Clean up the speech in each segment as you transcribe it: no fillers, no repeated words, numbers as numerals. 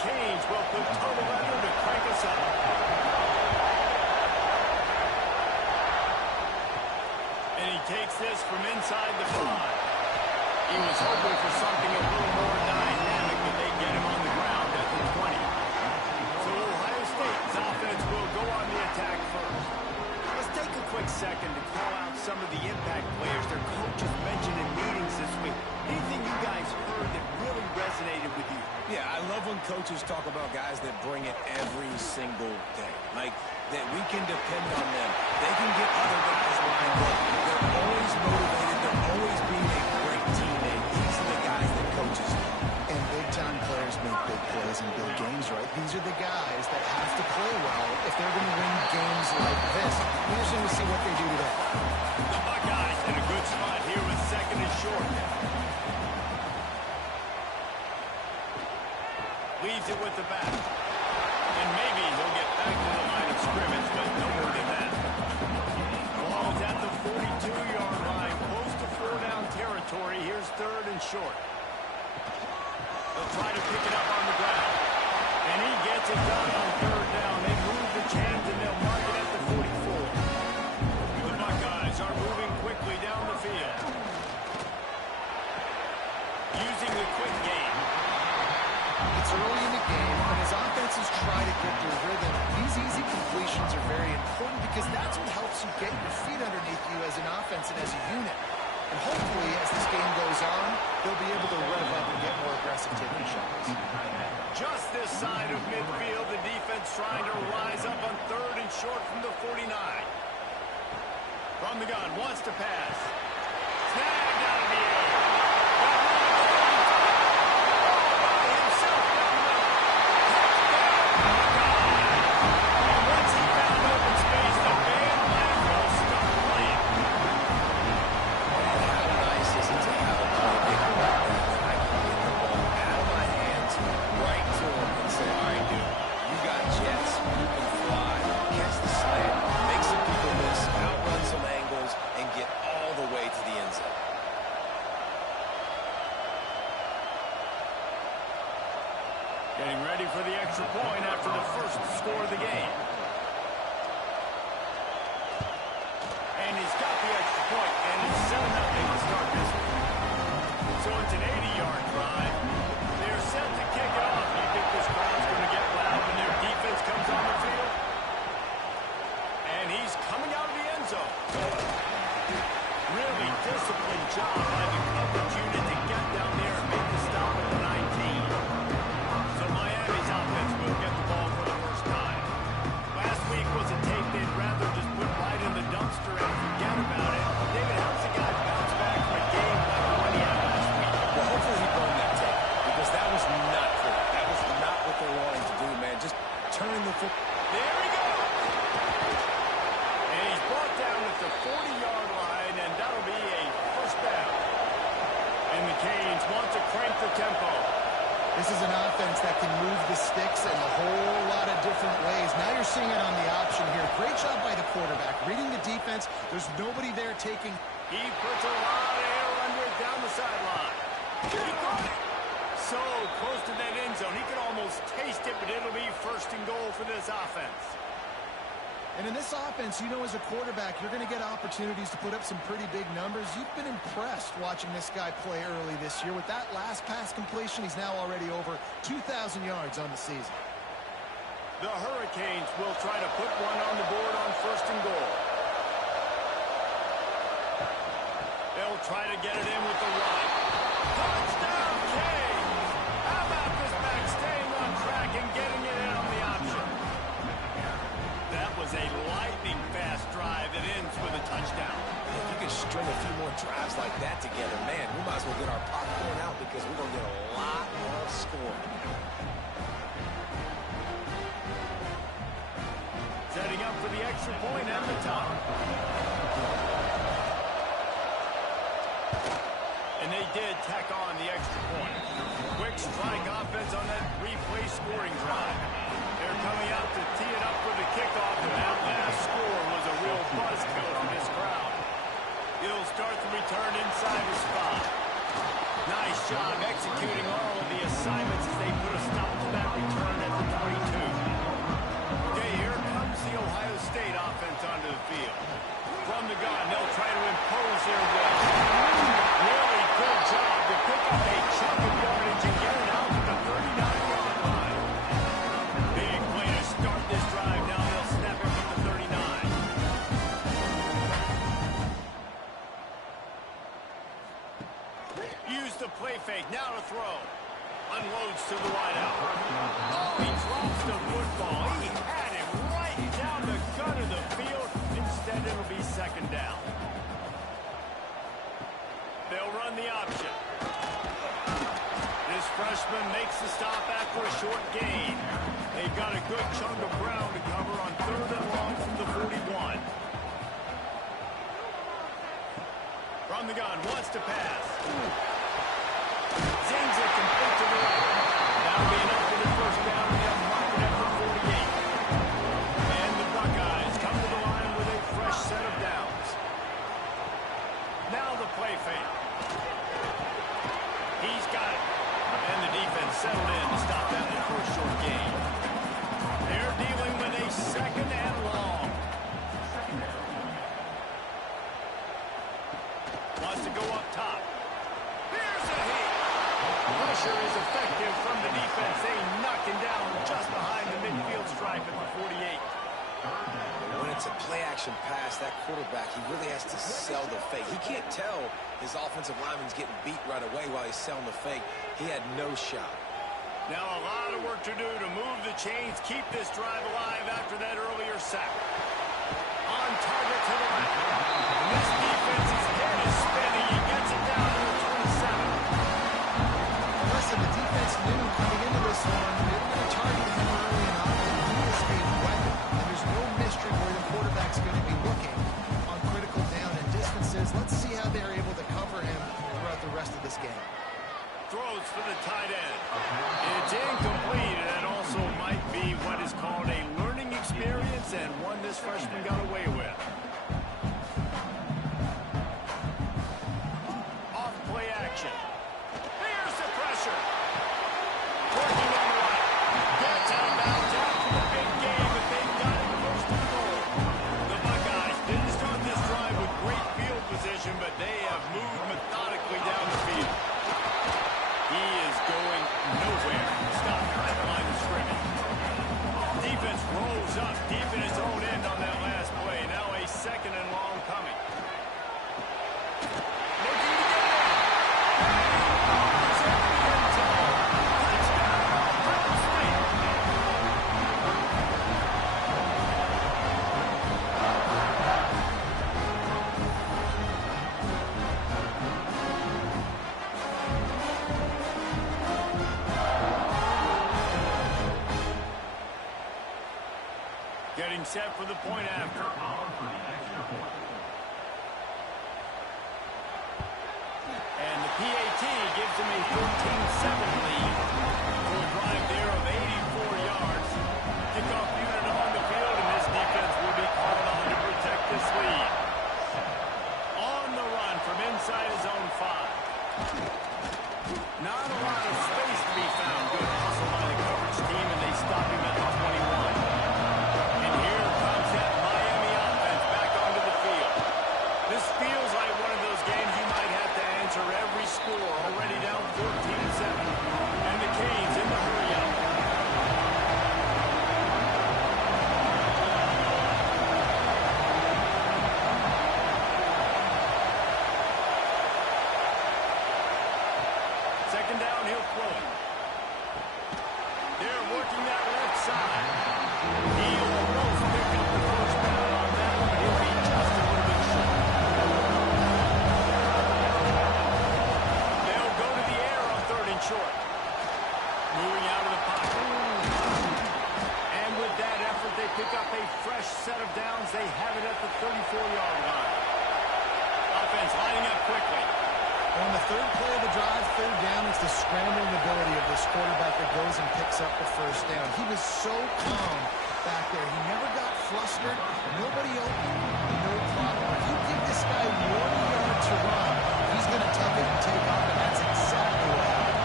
Canes will put total under to crank us up. And he takes this from inside the 5. He was hoping for something a little more dynamic, but they get him on the ground at the 20. So Ohio State's offense will go on the attack first. Let's take a quick second to call out some of the impact players their coaches mentioned in meetings this week. Anything you guys heard that really resonated with you? Yeah, I love when coaches talk about guys that bring it every single day. Like, that we can depend on them. They can get other guys lined up. They're always motivated. They're always being a great teammate. These are the guys that coaches love. And big-time players make big plays in big games, right? These are the guys that have to play well if they're going to win games like this. We're just going to see what they do today. The Buckeyes in a good spot here with second and short. Leaves it with the back. And maybe he'll get back to the line of scrimmage, but no more than that. Ball's at the 42-yard line, close to 4-down territory. Here's third and short. They'll try to pick it up on the ground. And he gets it done on third down. They move the chains and they'll mark it at the 44. The Buckeyes are moving quickly down the field. Using the quick game. It's early in the game, and as offenses try to get their rhythm, these easy completions are very important because that's what helps you get your feet underneath you as an offense and as a unit. And hopefully, as this game goes on, they'll be able to rev up and get more aggressive taking shots. Just this side of midfield, the defense trying to rise up on third and short from the 49. From the gun, wants to pass. Snagged out of the air. Getting ready for the extra point after the first score of the game. And he's got the extra point, and it's 7-0 to start this one. So it's an 80-yard drive. They're set to kick it off. You think this crowd's going to get loud when their defense comes on the field? And he's coming out of the end zone. Really disciplined job by the coverage unit to get down there and make the stop at the 19. return the football. There he goes. And he's brought down at the 40-yard line, and that'll be a first down. And the Canes want to crank the tempo. This is an offense that can move the sticks in a whole lot of different ways. Now you're seeing it on the option here. Great job by the quarterback. Reading the defense, there's nobody there taking. He puts a lot of air under it down the sideline. He got it. So close to that end zone. He could almost taste it, but it'll be first and goal for this offense. And in this offense, you know, as a quarterback, you're going to get opportunities to put up some pretty big numbers. You've been impressed watching this guy play early this year. With that last pass completion, he's now already over 2,000 yards on the season. The Hurricanes will try to put one on the board on first and goal. They'll try to get it in with the run. Touchdown, Canes! How about this back staying on track and getting it in on the option? That was a lightning-fast drive that ends with a touchdown. If you can string a few more drives like that together, man, we might as well get our popcorn out because we're going to get a lot of scoring. Setting up for the extra point at the top. And they did tack on the extra point. Quick strike offense on that replay scoring drive. They're coming out to tee it up for the kickoff, and that last score was a real buzzkill for this crowd. He'll start the return inside the spot. Nice job executing all of the assignments as they put a stop to that return at the 22. Okay, here comes the Ohio State offense onto the field. From the gun, they'll try to impose their will. Really good job to pick up a chunk of yardage and get it out to the 39-yard line. Big play to start this drive. Now they'll snap it from the 39. Use the play fake. Now to throw. Unloads to the wideout. Oh, he drops the football. He had him right down the gut of the field. Instead, it'll be second down. They'll run the option. This freshman makes the stop after a short gain. They've got a good chunk of ground to cover on third and long from the 41. From the gun, wants to pass. Zings it complete to the right. That'll be enough for the first down. They'll mark it at the 48. And the Buckeyes come to the line with a fresh set of downs. Now the play fake. He's got it. And the defense settled in to stop that in the first short game. They're dealing with a second and long. Wants to go up top. Here's a hit. Pressure is effective from the defense. They knock him down just behind the midfield stripe at the 48. When it's a play-action pass, that quarterback, he really has to sell the fake. He can't tell his offensive lineman's getting beat right away while he's selling the fake. He had no shot. Now a lot of work to do to move the chains, keep this drive alive after that earlier sack. On target to the left. This defense's head is spinning. He gets it down to the 27. Listen, the defense knew coming into this one, they were going to target him early enough. He is a weapon, and there's no mystery where the quarterback's going to be looking on critical down and distances. Let's see how they're able to cover him throughout the rest of this game. Throws for the tight end. It's incomplete, and that also might be what is called a learning experience and one this freshman got away with. Off play action. Here's the pressure. Working on the right. Gets out of bounds after the big game, but they've got it close to the goal. The Buckeyes didn't start this drive with great field position, but they have moved methodically down the field. He is going nowhere. Stop at the line of scrimmage. Defense rolls up deep in its own end on that last play. Now a second and long coming. Looking to get it. Getting set for the point after. And the PAT gives him a 13-7 lead for a drive there of 84 yards. Kickoff unit on the field, and this defense will be called on to protect this lead. On the run from inside his own 5. Not a lot of space to be found. Good hustle by the coverage team, and they stop him at the 21. And here comes that Miami offense back onto the field. This feels like one of those games you might have to answer every score. Already down 14-7. And the Canes in the hurry-up. Second down, he'll throw it. They're working that left side. He almost picked up the first down on that one, but he'll be just a little bit short. They'll go to the air on 3rd and short. Moving out of the pocket. And with that effort, they pick up a fresh set of downs. They have it at the 34-yard line. Offense lining up quickly. On the 3rd play of the drive, 3rd down, it's the scrambling ability of this quarterback that goes and picks up the first down. He was so calm back there. He never got flustered. Nobody open. No problem. If you give this guy 1 yard to run, he's going to tuck it and take off, and that's exactly what happened.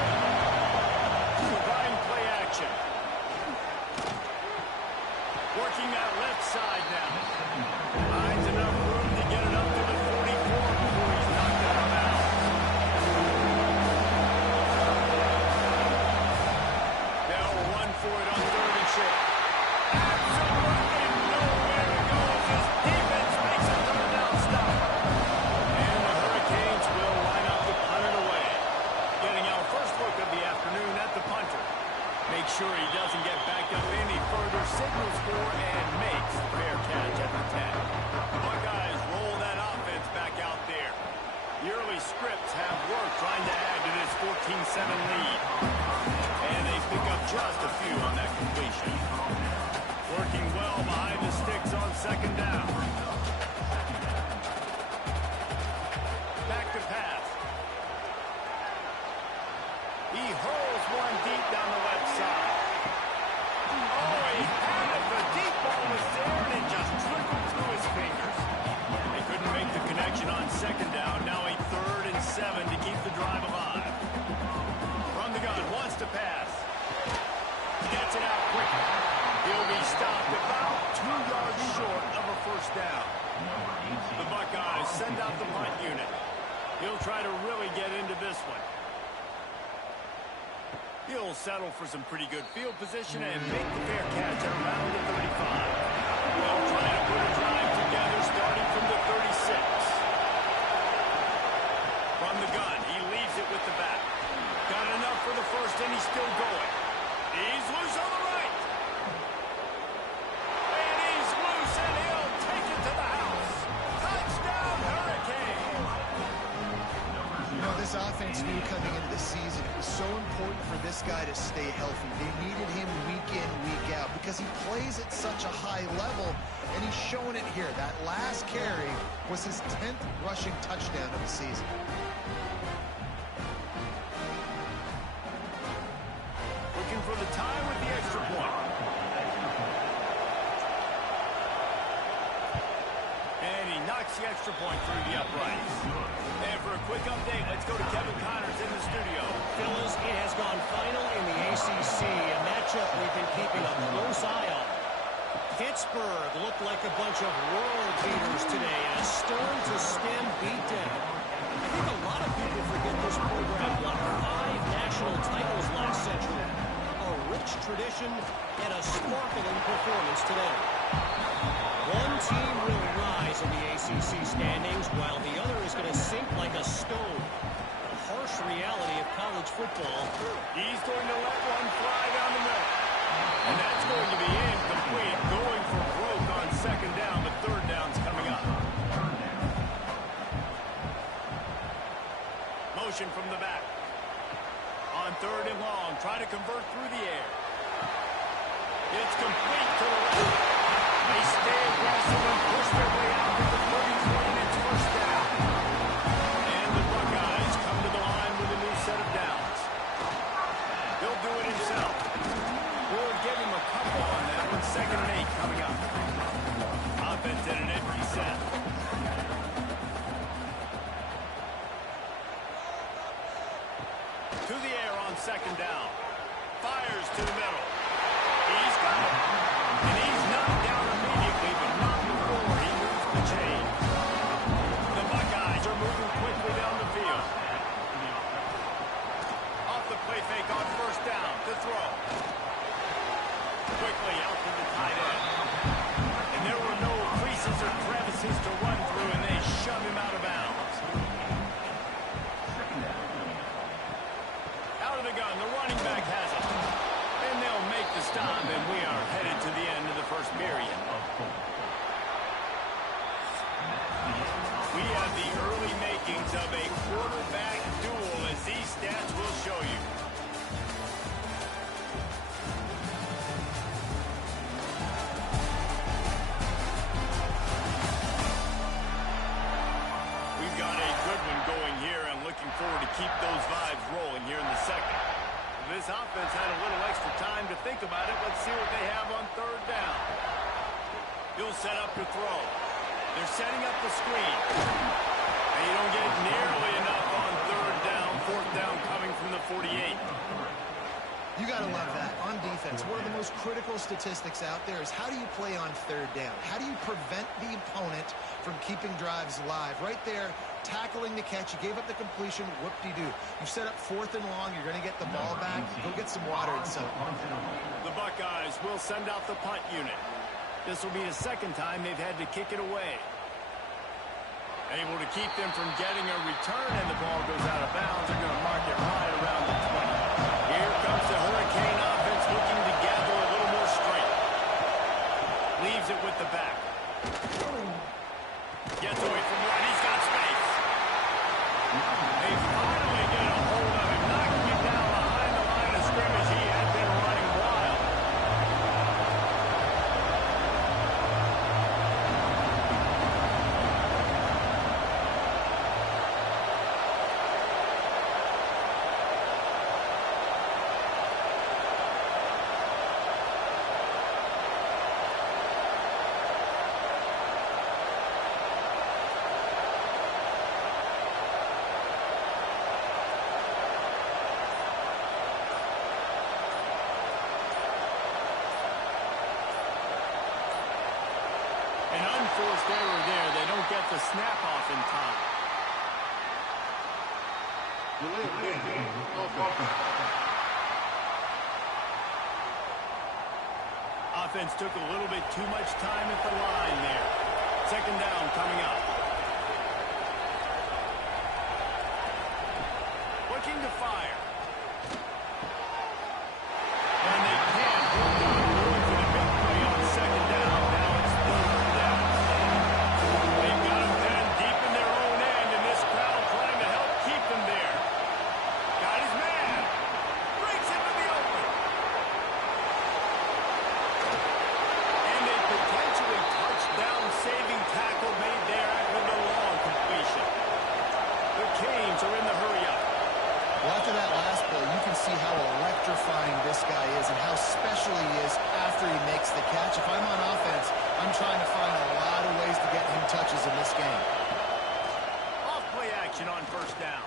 Providing play action. Working that left side now. Finds enough room to get it up to the 44 before he's knocked out of bounds. They'll run for it on 3rd and short. Absolutely nowhere to go as this defense makes a 3rd down stop. And the Hurricanes will line up to punt it away. Getting our first look of the afternoon at the punter. Make sure he doesn't get backed up any further, signals for and makes the fair catch at the 10. The Buckeyes roll that offense back out there. The early scripts have worked trying to add to this 14-7 lead. And they pick up just a few on that completion. Working well behind the sticks on 2nd down. Back to pass. He hurls one deep down the left side. Oh, he had it. The deep ball was there, and it just trickled through his fingers. They couldn't make the connection on 2nd down. Now a 3rd and 7 to keep the drive alive. From the gun, wants to pass. Gets it out quickly. He'll be stopped about 2 yards short of a first down. The Buckeyes send out the punt unit. He'll try to really get into this one. He'll settle for some pretty good field position and make the fair catch at around the 35. They'll try to put a drive together starting from the 36. From the gun, he leaves it with the back. Got enough for the first, and he's still going. He's loose on the right. And he's loose, and he'll take it to the house. Touchdown, Hurricane. You know, this offense knew coming into the season it was so important for this guy to stay healthy. They needed him week in, week out because he plays at such a high level, and he's showing it here. That last carry was his 10th rushing touchdown of the season. Looking for the tie with the extra point. And he knocks the extra point through the uprights. And for a quick update, let's go to Kevin Connors in the studio. Fellas, it has gone final in the ACC, a matchup we've been keeping a close eye on. Pittsburgh looked like a bunch of world beaters today in a stern-to-stem beatdown. I think a lot of people forget this program won 5 national titles last century. A rich tradition and a sparkling performance today. One team will rise in the ACC standings, while the other is going to sink like a stone. The harsh reality of college football. He's going to let one fly down the middle. And that's going to be incomplete. Going for broke on 2nd down, but 3rd down's coming up. Motion from the back. On 3rd and long, try to convert through the air. It's complete to the left. second and 8 coming up. Offense in an empty set. To the air on second down. Fires to the middle. He's got it. And he's knocked down immediately, but not before he moves the chain. The Buckeyes are moving quickly down the field. Off the play fake on first down to throw. Quickly out to the tight end. And there were no creases or crevices to run through, and they shove him out of bounds. Out of the gun, the running back has it. And they'll make the stop, and we are headed to the end of the first period. We have the early makings of a quarterback duel, as these stats will show you. We've got a good one going here, and looking forward to keep those vibes rolling here in the second. This offense had a little extra time to think about it. Let's see what they have on third down. He'll set up to throw. They're setting up the screen. And you don't get nearly enough on third down. Fourth down coming from the 48. You got to love that. On defense, one of the most critical statistics out there is how do you play on third down? How do you prevent the opponent from keeping drives alive? Right there, tackling the catch. You gave up the completion. Whoop-de-doo. You set up fourth and long. You're going to get the ball back. Go get some water and so on. The Buckeyes will send out the punt unit. This will be the second time they've had to kick it away. Able to keep them from getting a return, and the ball goes out of bounds. They're going to mark it right around the 20. Here comes the Hurricane offense looking to gather a little more strength. Leaves it with the back. Gets away from one. He's got space. They finally get a hold of him, knocking him down behind the line of scrimmage. He had been running wild. An unforced error there. They don't get the snap off in time. Offense took a little bit too much time at the line there. Second down coming up. Looking to fire. And they can't hold on for the big play on second down. Now it's third down. They've got them pinned deep in their own end, and this crowd trying to help keep them there. Got his man. Breaks into the open. And a potentially touchdown-saving tackle made there after the long completion. The Canes are in the hurry-up. Well, after that last play, you can see how electrifying this guy is and how special he is after he makes the catch. If I'm on offense, I'm trying to find a lot of ways to get him touches in this game. Off play action on first down.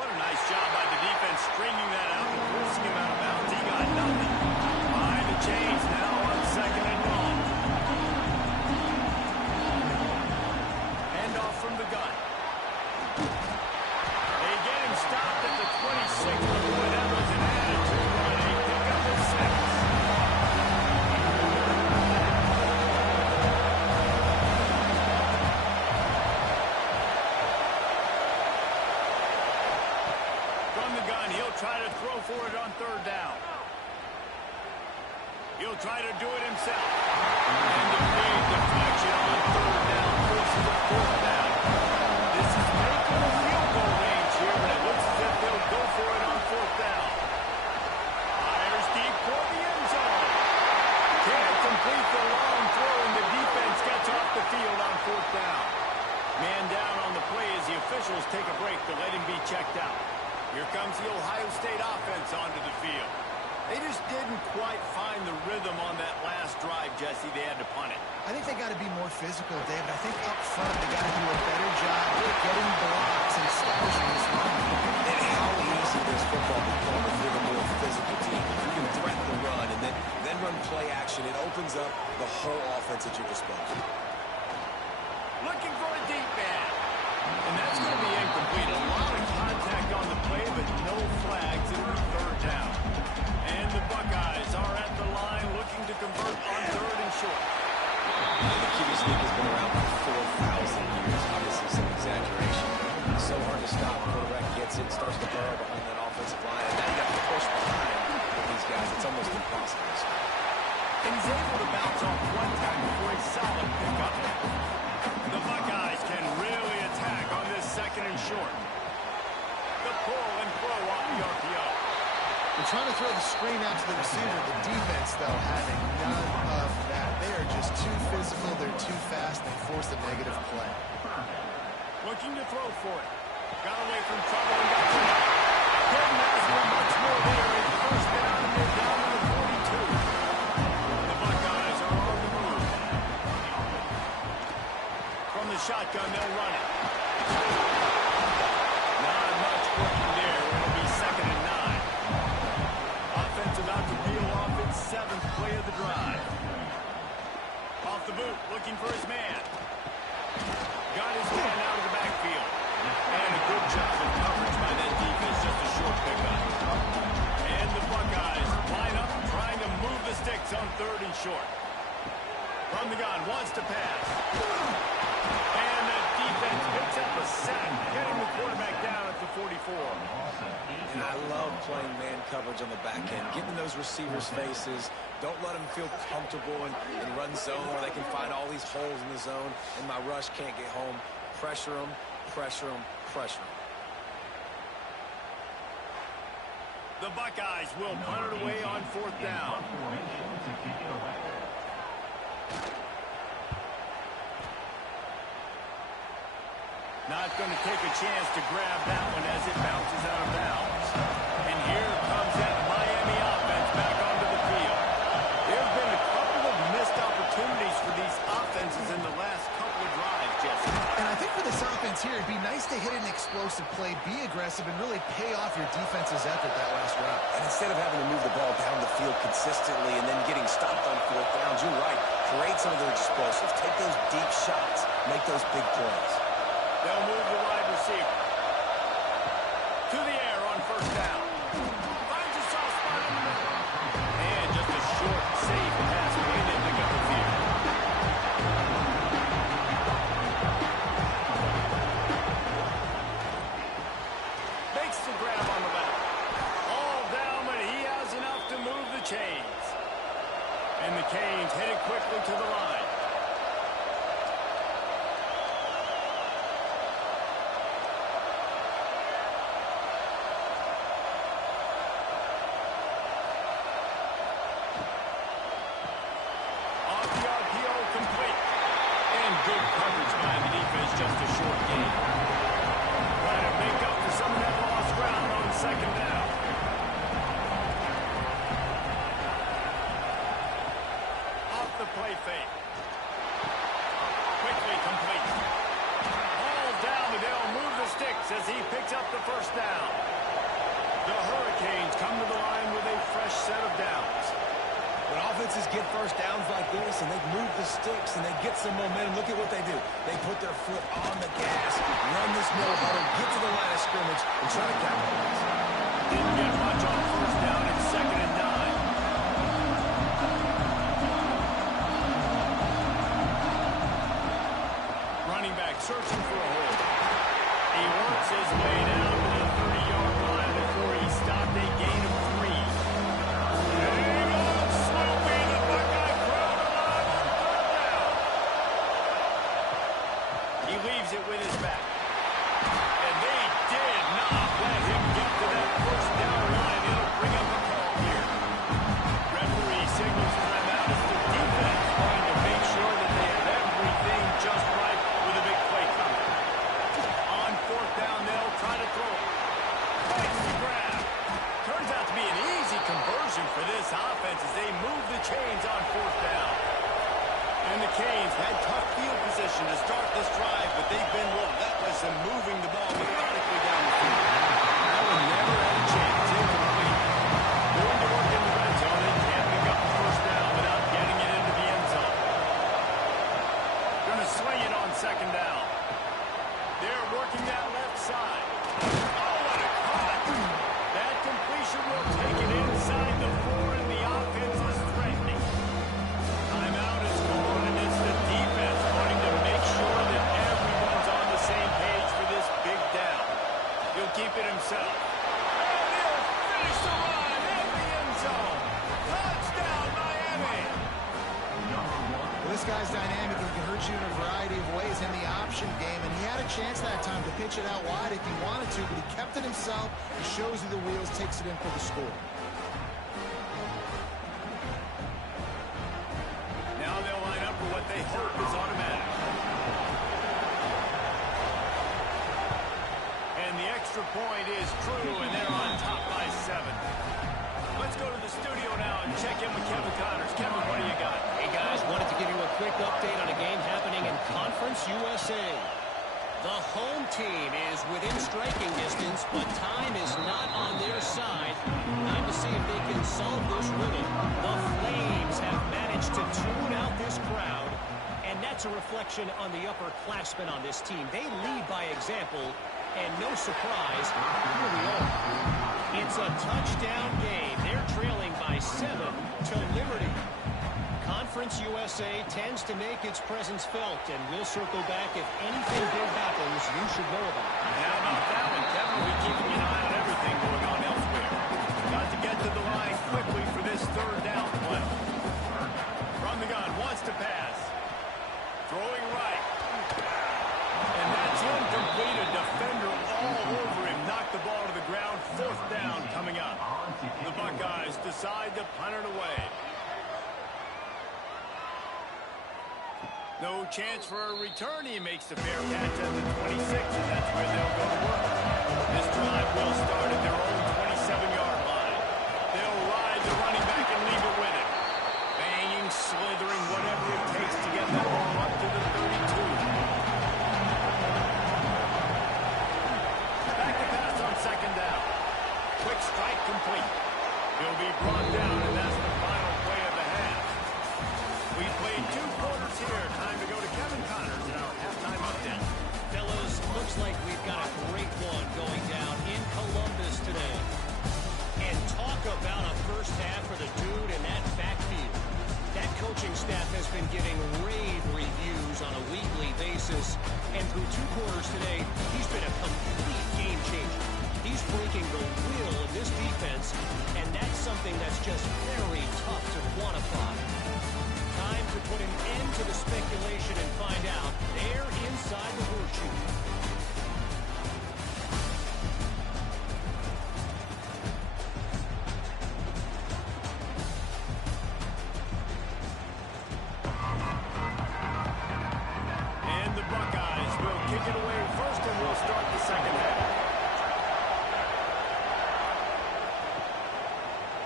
What a nice job by the defense stringing that out and forcing him out of bounds. He got nothing. Behind the chains now on second and long. Hand off from the gun. They get him stopped at the 26 before that was an attitude run. They pick up his 6. From the gun, he'll try to throw for it on third down. He'll try to do it himself. And the big deflection on third down forces a fourth down. This is making a field goal range here, but it looks as if they'll go for it on fourth down. Fires deep for the end zone. Can't complete the long throw, and the defense gets off the field on fourth down. Man down on the play as the officials take a break to let him be checked out. Here comes the Ohio State offense onto the field. They just didn't quite find the rhythm on that last drive, Jesse. They had to punt it. I think they got to be more physical, David. I think up front they got to do a better job getting blocks and establishing this run. And how easy does football become if you're the more physical team? If you can threaten the run and then run play action, it opens up the whole offense at your disposal. Looking for a deep man. And that's going to be incomplete. A lot of contact on the play, but no flags. It'll be third down. And the Buckeyes are at the line looking to convert on third and short. The QB sneak has been around for 4,000 years. Obviously some exaggeration. It's so hard to stop. Quarterback gets it, starts to burrow behind that offensive line, and now you got to push behind with these guys. It's almost impossible to stop. And he's able to bounce off one time for a solid pickup. The Buckeyes can really attack on this second and short. The pull and throw off the RPO. They're trying to throw the screen out to the receiver. The defense, though, having none of that. They are just too physical. They're too fast. They force a negative play. Looking to throw for it. Got away from trouble and got to it. Couldn't ask for much more there. A first down, and they're down to the 42. The Buckeyes are on the move. From the shotgun, they'll run it. Not much working there. It'll be second and 9. Offense about to reel off its 7th play of the drive. Off the boot, looking for his man. Got his man out of the backfield. And a good job of coverage by that defense. Just a short pickup. And the Buckeyes line up trying to move the sticks on third and short. From the gun, wants to pass. And the defense picks up a sack, getting the quarterback down at the 44. And I love playing man coverage on the back end, getting those receivers' faces. Don't let them feel comfortable in run zone where they can find all these holes in the zone, and my rush can't get home. Pressure them, pressure them, pressure them. The Buckeyes will punt it away on fourth down. Not going to take a chance to grab that one as it bounces out of bounds. And here comes that Miami offense back onto the field. There's been a couple of missed opportunities for these offenses in the last couple of drives, Jesse. And I think for this offense here, it'd be nice to hit an explosive play, be aggressive, and really pay off your defense's effort that last drive. And instead of having to move the ball down the field consistently and then getting stopped on fourth downs, you're right. Create some of those explosives. Take those deep shots. Make those big plays. They'll move the wide receiver. To the air on first down. Finds a soft spot in the middle. And just a short, safe pass. They didn't pick up the field. Makes the grab on the left. All down, but he has enough to move the chains. And the Canes headed quickly to the line. Just a short gain. Trying to make up for some of that lost ground on second down. Off the play fake. Quickly complete. Ball down, but they'll move the sticks as he picks up the first down. The Hurricanes come to the line with a fresh set of downs. When offenses get first downs like this and they move the sticks and they get some momentum, look at what they do. They put their foot on the gas, run this no huddle, get to the line of scrimmage, and try to capitalize. Didn't get much on first down. It's second and 9. Running back searching for a hole. He works his way down to the 30-yard line before he stopped a gain of 3. Leaves it with his back. And they did not let him get to that first down line. It'll vision for this offense as they move the chains on fourth down. And the Canes had tough field position to start this drive, but they've been relentless in moving the ball methodically down the field. That one never had a chance. Incomplete. Going to work in the red zone. They can't pick up the first down without getting it into the end zone. Going to swing it on second down. They're working that left side. Oh, what a cut! That completion will take it inside the 4, and the offense is threatening. Timeout is gone, and it's the defense wanting to make sure that everyone's on the same page for this big down. He'll keep it himself. And he'll finish the run in the end zone. Touchdown, Miami! Well, this guy's dynamic and can hurt you in a variety of ways in the option game, and he had a chance that time to pitch it out wide if he wanted to, but he kept it himself. He shows you the wheels, takes it in for the score. Now they'll line up for what they hope is automatic. And the extra point is true, and they're on top by 7. Let's go to the studio now and check in with Kevin Connors. Kevin, what do you got? Hey, guys, wanted to give you a quick update on a game happening in Conference USA. The home team is within striking distance, but time is not on their side. Time to see if they can solve this riddle. The Flames have managed to tune out this crowd, and that's a reflection on the upperclassmen on this team. They lead by example, and no surprise, here we are. It's a touchdown game. They're trailing by 7 to Liberty. Conference USA tends to make its presence felt, and we'll circle back if anything big happens you should know about. How about that one, Kevin? We're keeping an eye on everything going on elsewhere. Got to get to the line quickly for this third down play. From the gun, wants to pass. Throwing right. And that's incomplete. A defender all over him. Knocked the ball to the ground. Fourth down coming up. The Buckeyes decide to punt it away. No chance for a return. He makes the fair catch at the 26, and that's where they'll go to work. This drive will start at their own 27-yard line. They'll ride the running back and leave it with him. Banging, slithering, whatever it takes to get that ball up to the 32. Back to pass on second down. Quick strike complete. He'll be brought down, and that's the final play of the half. We played 2 quarters here. Time to go to Kevin Connors in our halftime update. Fellas, looks like we've got a great one going down in Columbus today. And talk about a first half for the dude in that backfield. That coaching staff has been giving rave reviews on a weekly basis. And through 2 quarters today, he's been a complete game changer. He's breaking the will of this defense, and that's something that's just very tough to quantify. Time to put an end to the speculation and find out. They're inside the horseshoe. And the Buckeyes will kick it away first, and we'll start the second half.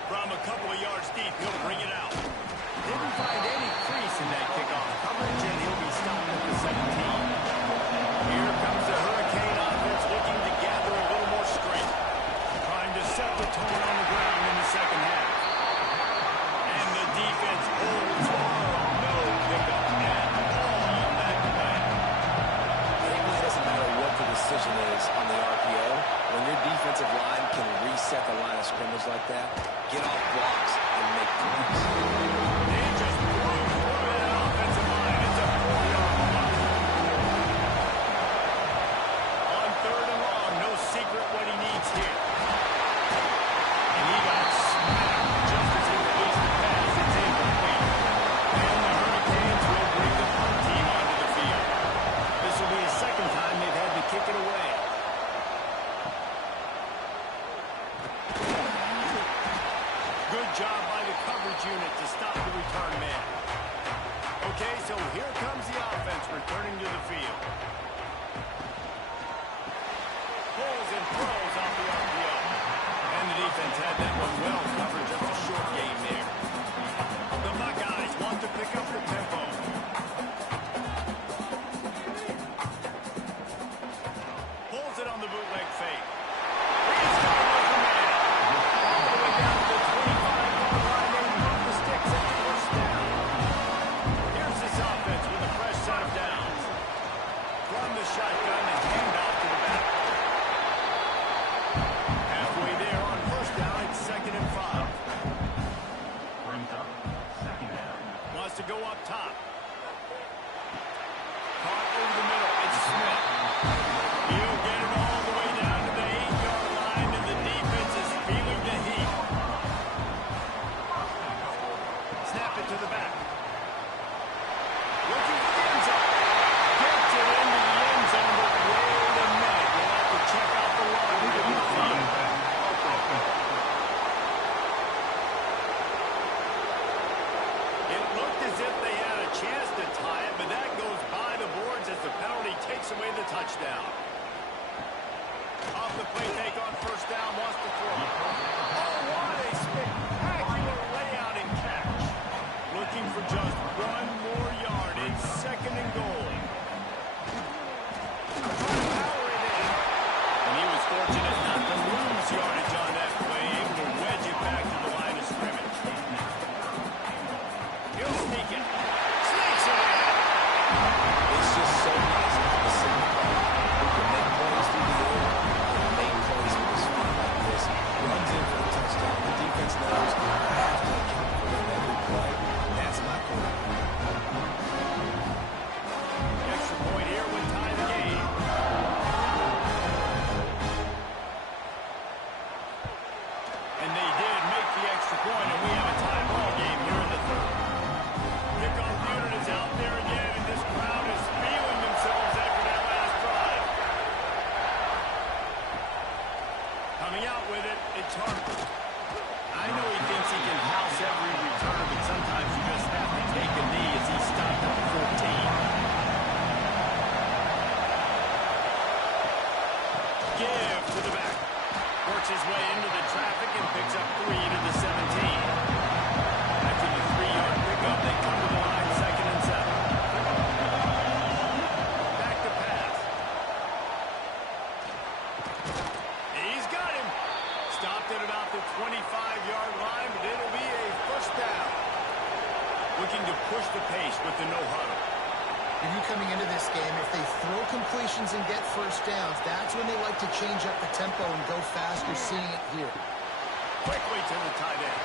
From a couple of yards deep, he'll bring it out. Didn't find any crease in that kickoff coverage, and he'll be stopped at the 17. Here comes the Hurricane offense looking to gather a little more strength. Trying to set the tone on the ground in the second half. And the defense holds firm. No pickup at all on that play. It really doesn't matter what the decision is on the RPO. When your defensive line can reset the line of scrimmage like that, get off blocks and make plays. They just blew through that offensive line. It's a 4-yard block. On third and long, no secret what he needs here. And he got smacked just as he released the pass. It's incomplete. And the Hurricanes will bring the punt team onto the field. This will be the second time they've had to kick it away. Good job by the coverage unit to stop the return man. Okay, so here comes the offense returning to the field. Pulls and throws off the RPO. And the defense had that one well covered, just a short chance to tie it, but that goes by the boards as the penalty takes away the touchdown. Off the play take on first down, wants to throw. Oh, what a spectacular layout and catch. Looking for just one more yard. It's second and goal. Power it in. And he was fortunate not to lose yardage on that play, able to wedge it back to the line of scrimmage. He'll sneak it. Sneaks it in. It's just so nice to have a single player who can make plays through the air and make plays with his feet like this. Runs in for a touchdown. The defense knows I have to account for him every play. That's my point. Extra point here would tie the game. And they did make the extra point, and we have a tie ball game here in the third. Kickoff unit is out there again, and this crowd is feeling themselves after that last drive. Coming out with it, it's Harper. I know he thinks he can house every return, but sometimes you just have to take a knee as he stopped at the 14. Give to the back. Works his way into the traffic and picks up 3 to the 17. After the 3-yard pickup, they come to the line, second and 7. Back to pass. He's got him. Stopped at about the 25-yard line, but it'll be a first down. Looking to push the pace with the no huddle. If you're coming into this game, if they throw completions and get first downs, that's when they like to change up the tempo and go faster, seeing it here. Quickly to the tight end.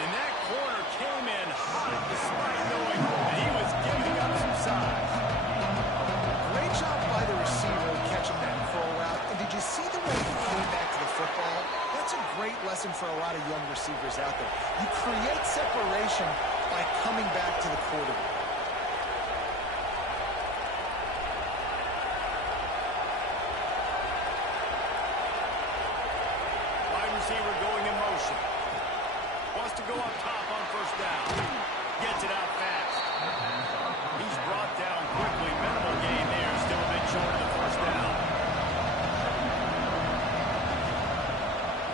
And that corner came in hot despite knowing that he was giving up some size. Great job by the receiver catching that throw out. And did you see the way he came back to the football? That's a great lesson for a lot of young receivers out there. You create separation by coming back to the quarterback. Receiver going in motion. Wants to go up top on first down. Gets it out fast. He's brought down quickly. Minimal gain there. Still a bit short of the first down.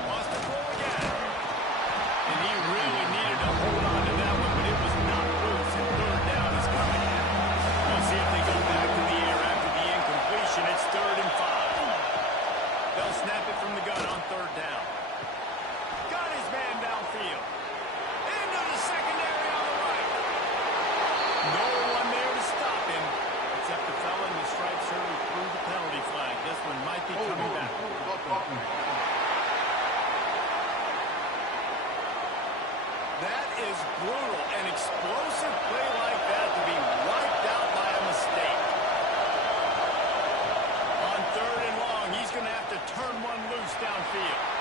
Wants to throw again. And he really needed to hold on to that one, but it was not loose. And third down is coming. We'll see if they go back to the air after the incompletion. It's 3rd and 5. They'll snap it from the gun on third down. Man downfield. Into the secondary on the right. No one there to stop him, except the fella in the stripes early threw the penalty flag. This one might be coming back. That is brutal. An explosive play like that to be wiped out by a mistake. On 3rd and long, he's going to have to turn one loose downfield.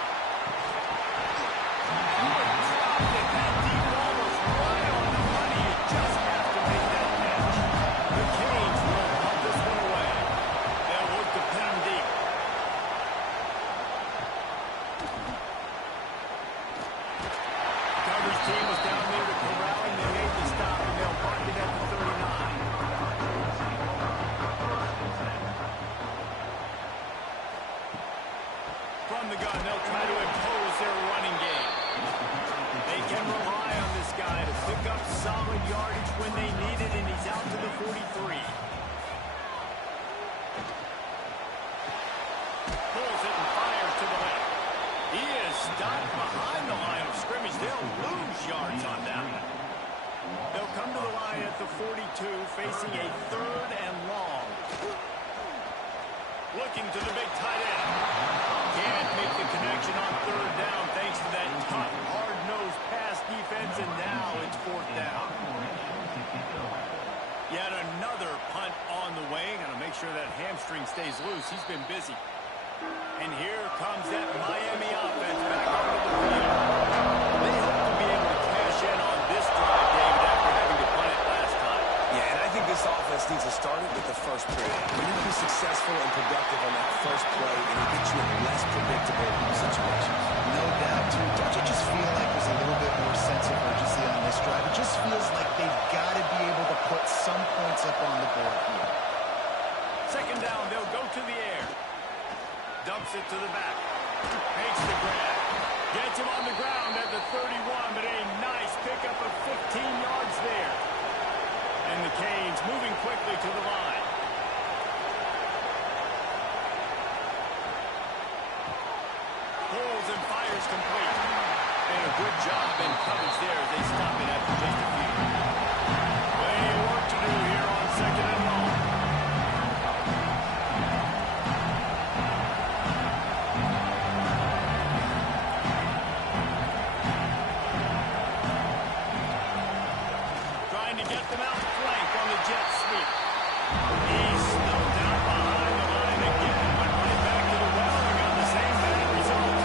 That deep ball was right on the money. You just have to make that catch. The Canes will pump this one away. They'll look to pin him deep. The coverage team was down there to corralling. They made the stop, and they'll park it at the 39. From the gun, they'll try to impose their running game. They can rely on this guy to pick up solid yardage when they need it, and he's out to the 43. Pulls it and fires to the left. He is stopped behind the line of scrimmage. They'll lose yards on that one. They'll come to the line at the 42, facing a 3rd and long. Looking to the big tight end. Can't make the connection on 3rd down thanks to that tough, hard-nosed pass defense, and now it's 4th down. Yet another punt on the way. Got to make sure that hamstring stays loose. He's been busy. And here comes that Miami offense back onto the field. They hope to be able to cash in on this drive, David, after having to punt it last time. Yeah, and I think this offense needs to start it with the first play. When you can be successful and productive on that first play, and it gets you in less predictable situations. No doubt, too. Don't you just feel like there's a little bit more sense of urgency on this drive? It just feels like they've got to be able to put is complete. And a good job in coverage there as they stop it after just a few. Plenty of work to do here on second and long. Trying to get them out flank on the jet sweep. He snuffed out behind the line again. Went right back to the well and got the same bad result.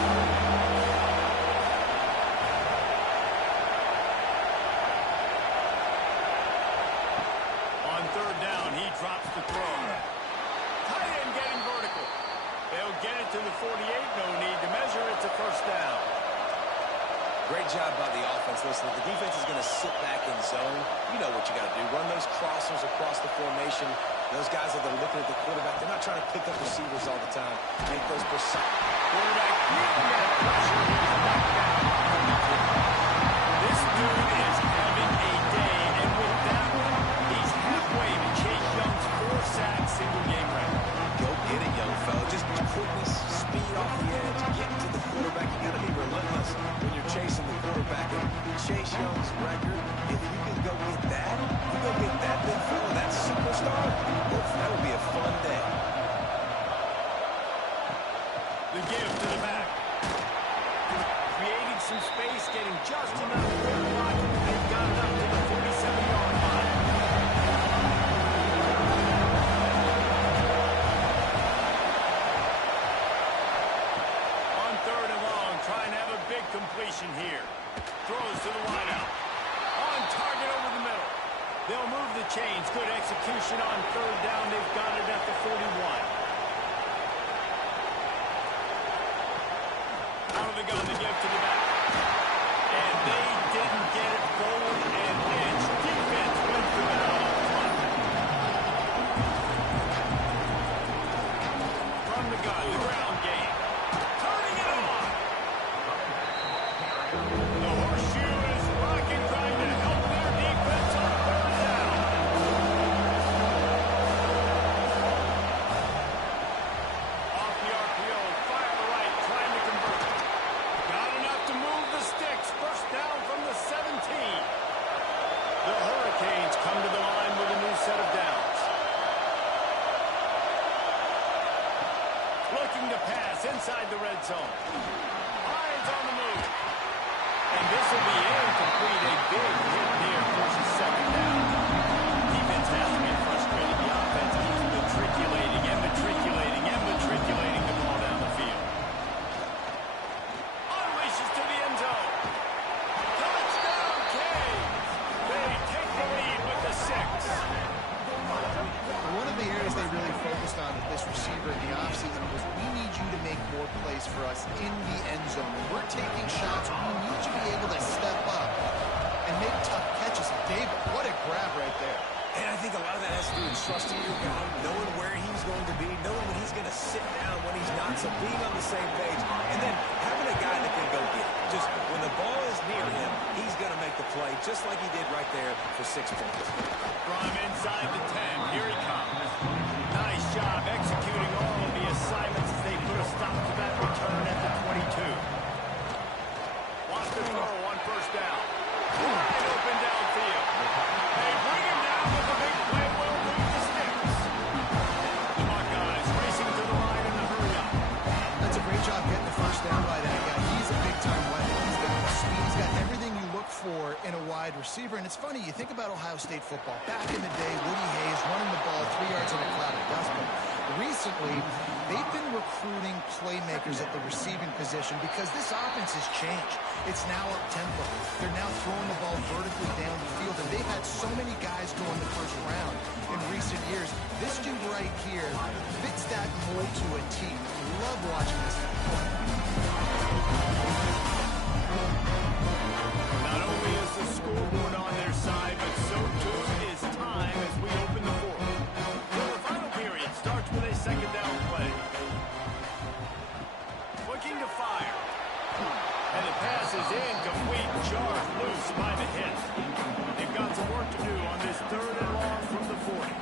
On third down, he drops the throw. Tight end getting vertical. They'll get it to the 48. No need to measure. It's a first down. Great job by the offense. Listen, if the defense is going to sit back in zone, you know what you got to do. Run those crossers across the formation. Those guys that are looking at the quarterback, they're not trying to pick up receivers all the time. Make those precise. Quarterback feeling that pressure. He's back down. This dude is having a day, and with that one, he's halfway to Chase Young's 4-sack single-game record. Go get it, young fella. Just quickness, speed off the edge, get to the quarterback. You got to be relentless when you're chasing the quarterback. And Chase Young's record, if you can go get that, you go get that big fella, that superstar, that would be a fun day. The give to the back. Creating some space, getting just enough quick blocking. They've got it up to the 47-yard line. On third and long, trying to have a big completion here. Throws to the wideout. On target over the middle. They'll move the chains. Good execution on third down. They've got it at the 41. Out of the gun to give to the back. And they didn't get it forward an inch. Defense went through it out up front. From the gun, the ground game. Turning it on. The horseshoe is rocking, trying to help their defense on third down. Off the RPO, fire the right, trying to convert. Got enough to move the sticks. First down from the 17. The Hurricanes come to the line with a new set of downs. Looking to pass inside the red zone. Hines on the move. And this will be incomplete. A big hit there versus second down. Defense has to be frustrated. The offense keeps matriculating and matriculating and matriculating the ball down the field. Unleashes to the end zone. Touchdown, Canes. They take the lead with the 6. One of the areas they really focused on with this receiver in the offseason was we need you to make more plays for us in the end zone. When we're taking shots, we need you to be able to step up and make tough catches. David, what a grab right there. And I think a lot of that has to do with trusting your guy, knowing where he's going to be, knowing when he's going to sit down, when he's not, so being on the same page, and then having a guy that can go get it. Just when the ball is near him, he's going to make the play, just like he did right there for 6 points. From inside the 10, here he comes. Nice job executing all of the assignments as they put a stop to that return at the 22. Wants to throw on first down. Wide open downfield. They bring him down with a big play. Will move the sticks. The Buckeyes racing to the line in the hurry up. That's a great job getting the first down by that guy. He's a big-time weapon. He's got the speed. He's got everything you look for in a wide receiver. And it's funny, you think about Ohio State football. Back in the day, Woody Hayes running the ball 3 yards in a cloud of dust. But recently, they've been recruiting playmakers at the receiving position because this offense has changed. It's now up-tempo. They're now throwing the ball vertically down the field, and they've had so many guys go in the first round in recent years. This dude right here fits that mold to a T. Love watching this guy play. Not only is the scoreboard on their side, but so too is time as we open the fourth. So the final period starts with a second down play. Looking to fire. And the pass is incomplete. Jarred loose by the hit. They've got some work to do on this third and long from the 40.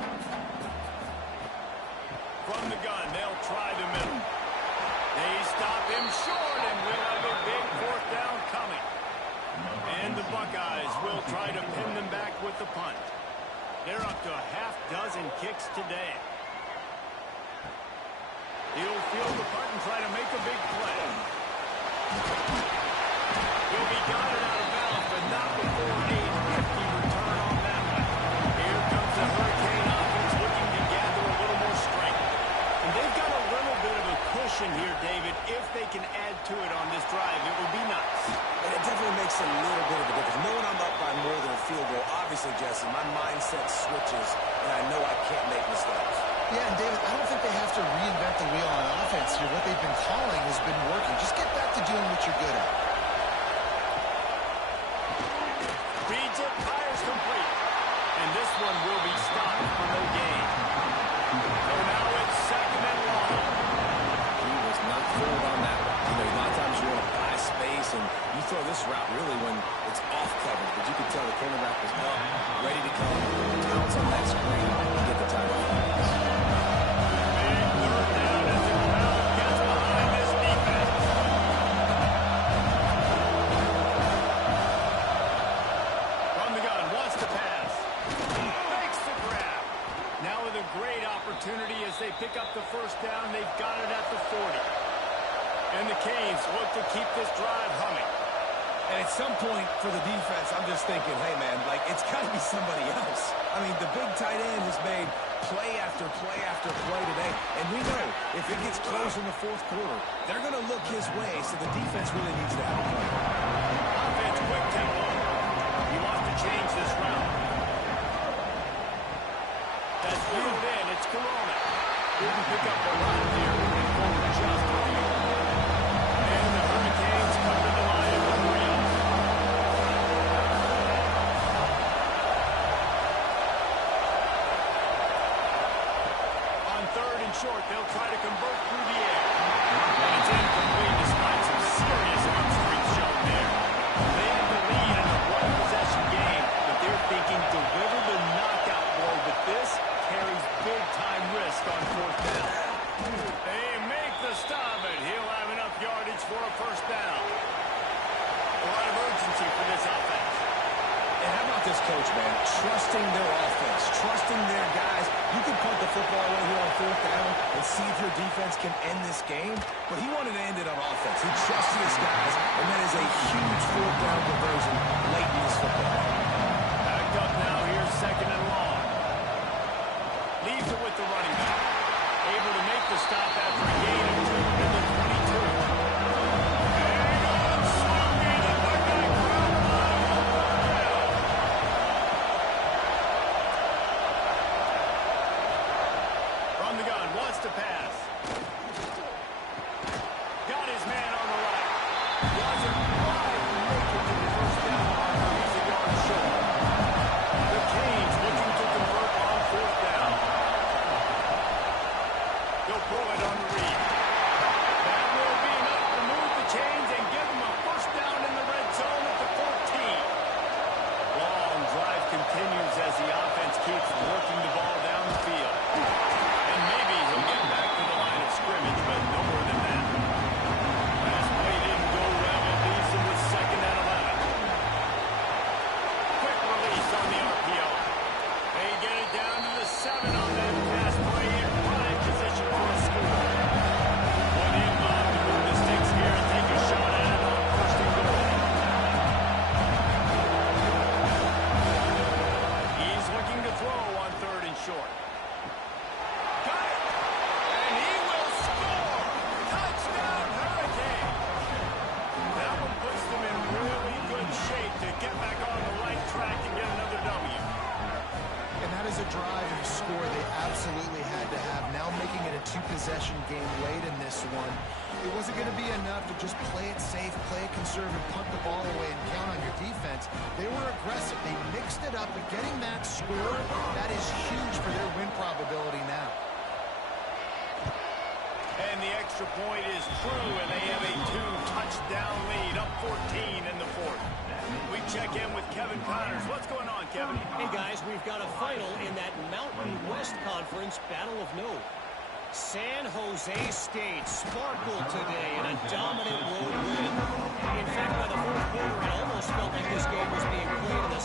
From the gun, they'll try the middle. They stop him short, and we'll have a big They'll try to pin them back with the punt. They're up to a half-dozen kicks today. He'll field the punt and try to make a big play. He'll be got it out of bounds, but not before an 850 return on that one. Here comes the Hurricane offense looking to gather a little more strength. And they've got a little bit of a cushion here, David. If they can add to it on this drive, it would be nice. And it definitely makes a little bit of a difference. Knowing I'm up by more than a field goal, obviously, Jesse, my mindset switches, and I know I can't make mistakes. Yeah, and David, I don't think they have to reinvent the wheel on offense here. What they've been calling has been working. Just get back to doing what you're good at. Reads it, fires complete. And this one will be stopped for no gain. So now it's second and long. He was not fooled on that one. You know, a lot of times you want to buy space, and you throw this route really when it's off coverage. But you can tell the cornerback was up, ready to come, pounce on that screen, and get the time off. As they pick up the first down, they've got it at the 40. And the Canes look to keep this drive humming. And at some point for the defense, I'm just thinking, hey, man, like, it's got to be somebody else. I mean, the big tight end has made play after play after play today. And we know if it gets close in the fourth quarter, they're going to look his way, so the defense really needs to have a play. Offense, quick tempo. He wants to change this route. That's wheeled in. It's Corona. Didn't pick up a lot here and forward just a few. And the Hurricanes come to the line of the Marines. On third and short, they'll try to convert through the air. And it's incomplete despite some serious arm strength shown there. They have the lead in a one-possession game, but they're thinking deliver the knockout blow, but this carries big-time risk on fourth down. They make the stop, and he'll have enough yardage for a first down. A lot of urgency for this offense. And how about this coach, man? Trusting their offense, trusting their guys. You can punt the football away here on fourth down and see if your defense can end this game, but he wanted to end it on offense. He trusted his guys, and that is a huge fourth down conversion late in this football. Backed up now here, second and long. Leaves it with the running back. Able to make the stop after a gain of 2 to the 22. Hang on, Snoopy, the Buckeye crowd. From the gun, wants to pass. Got his man on the right. Wasn't quite make it to the first down marker. He's a yard short. The Canes looking to convert on fourth down. They'll pull it on the read. That will be enough to move the chains and give them a first down in the red zone at the 14. Long drive continues as the offense keeps working the ball down the field. And maybe he'll get back to the line of scrimmage, but no more than that. Last play didn't go well. It leaves them with second and 11. Quick release on the RPO. They get it down to the 7 on that pass play in prime position for a score. One inbound to move the sticks here and take a shot at it on first and goal. He's looking to throw on third and short. Got it! And he will score! Touchdown, Hurricane! That one puts them in really good shape to get back on the right track and get another W. And that is a drive and a score they absolutely had to have. Now making it a two-possession game late in this one. It wasn't going to be enough to just play it safe, play it conservative, punt the ball away, and count on your defense. They were aggressive. They mixed it up, and getting that score, that is huge for their win probability now. And the extra point is true, and they have a 2-touchdown lead, up 14 in the fourth. We check in with Kevin Connors. What's going on, Kevin? Hey, guys, we've got a final in that Mountain West Conference Battle of Note. San Jose State sparkled today in a dominant road win. In fact, by the fourth quarter, it almost felt like this game was being played in the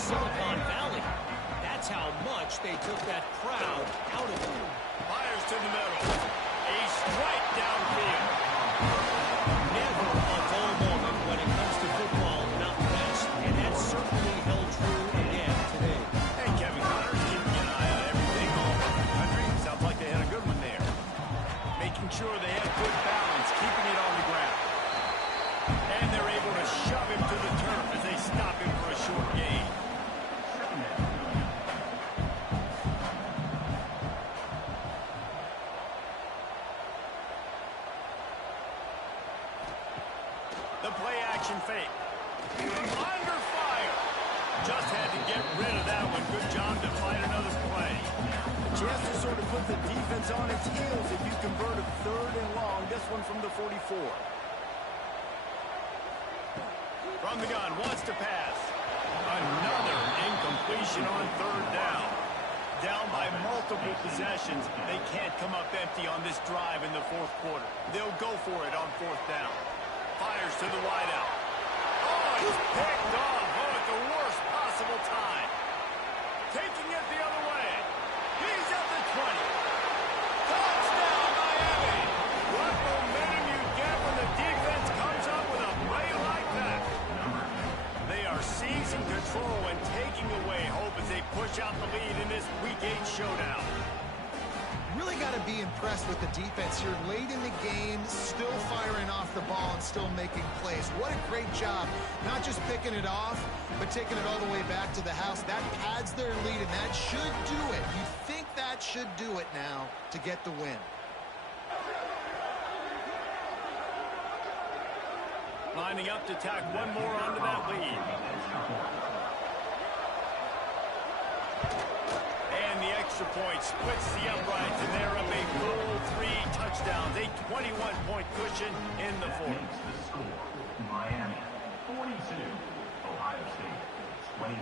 Just had to get rid of that one. Good job to fight another play. A chance to sort of put the defense on its heels if you convert a 3rd and long. This one from the 44. From the gun, wants to pass. Another incompletion on 3rd down. Down by multiple possessions. They can't come up empty on this drive in the 4th quarter. They'll go for it on 4th down. Fires to the wideout. Oh, he's picked off. Oh, at the worst possible time. Taking it the other way. He's at the 20. Touchdown, Miami. What momentum you get when the defense comes up with a play like that. They are seizing control and taking away hope as they push out the lead in this Week 8 showdown. Really got to be impressed with the defense here. Late in the game, still firing off the ball and still making plays. What a great job. Not just picking it off, but taking it all the way back to the house. That pads their lead, and that should do it. You think that should do it now to get the win. Lining up to tack one more onto that lead. And the extra point splits the uprights, and they're up a full 3 touchdowns. A 21-point cushion in the 4th. The score, Miami 42, Ohio State 21.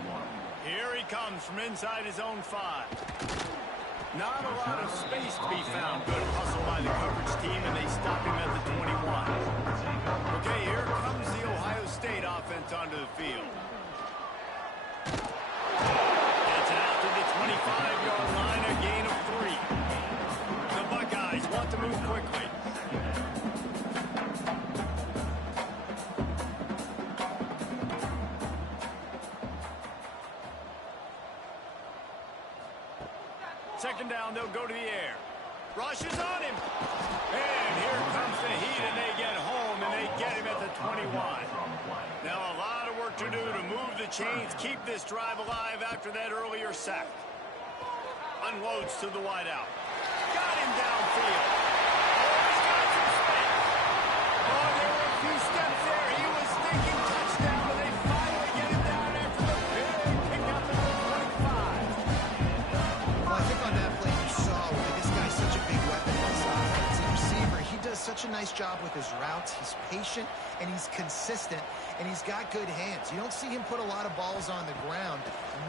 Here he comes from inside his own 5. Not a lot of space to be found. Good hustle by the coverage team, and they stop him at the 21. Okay, here comes the Ohio State offense onto the field. Gets it out to the 25-yard line, a gain of 3. The Buckeyes want to move quickly. Second down, they'll go to the air. Rush is on him. And here comes the heat, and they get home, and they get him at the 21. Now a lot of work to do to move the chains, keep this drive alive after that earlier sack. Unloads to the wideout. Got him downfield. Oh, he's got some space. Oh, there were a few steps there. He was thinking touchdown, but they finally get him down after the big pick up at the 25. Well, I think on that play you saw why this guy's such a big weapon in this offense. The receiver, he does such a nice job with his routes. He's patient, and he's consistent, and he's got good hands. You don't see him put a lot of balls on the ground.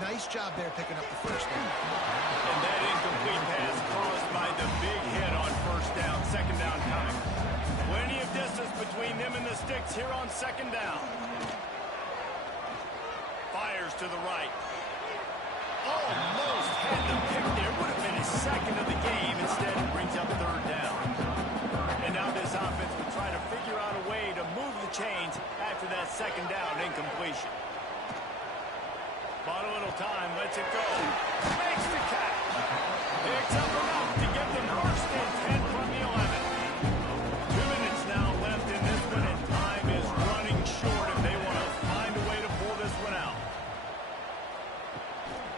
Nice job there picking up the 1st down. And that incomplete pass caused by the big hit on 1st down, 2nd down coming. Plenty of distance between them and the sticks here on 2nd down. Fires to the right. Almost had the pick there. Would have been his 2nd of the game. Instead, it brings up 3rd down. And now this offense will try to figure out a way to move the chains after that 2nd down incompletion. Bought a little time, lets it go. Makes the catch. Picks up enough to get the 1st and 10 from the 11. 2 minutes now left in this one, and time is running short if they want to find a way to pull this one out.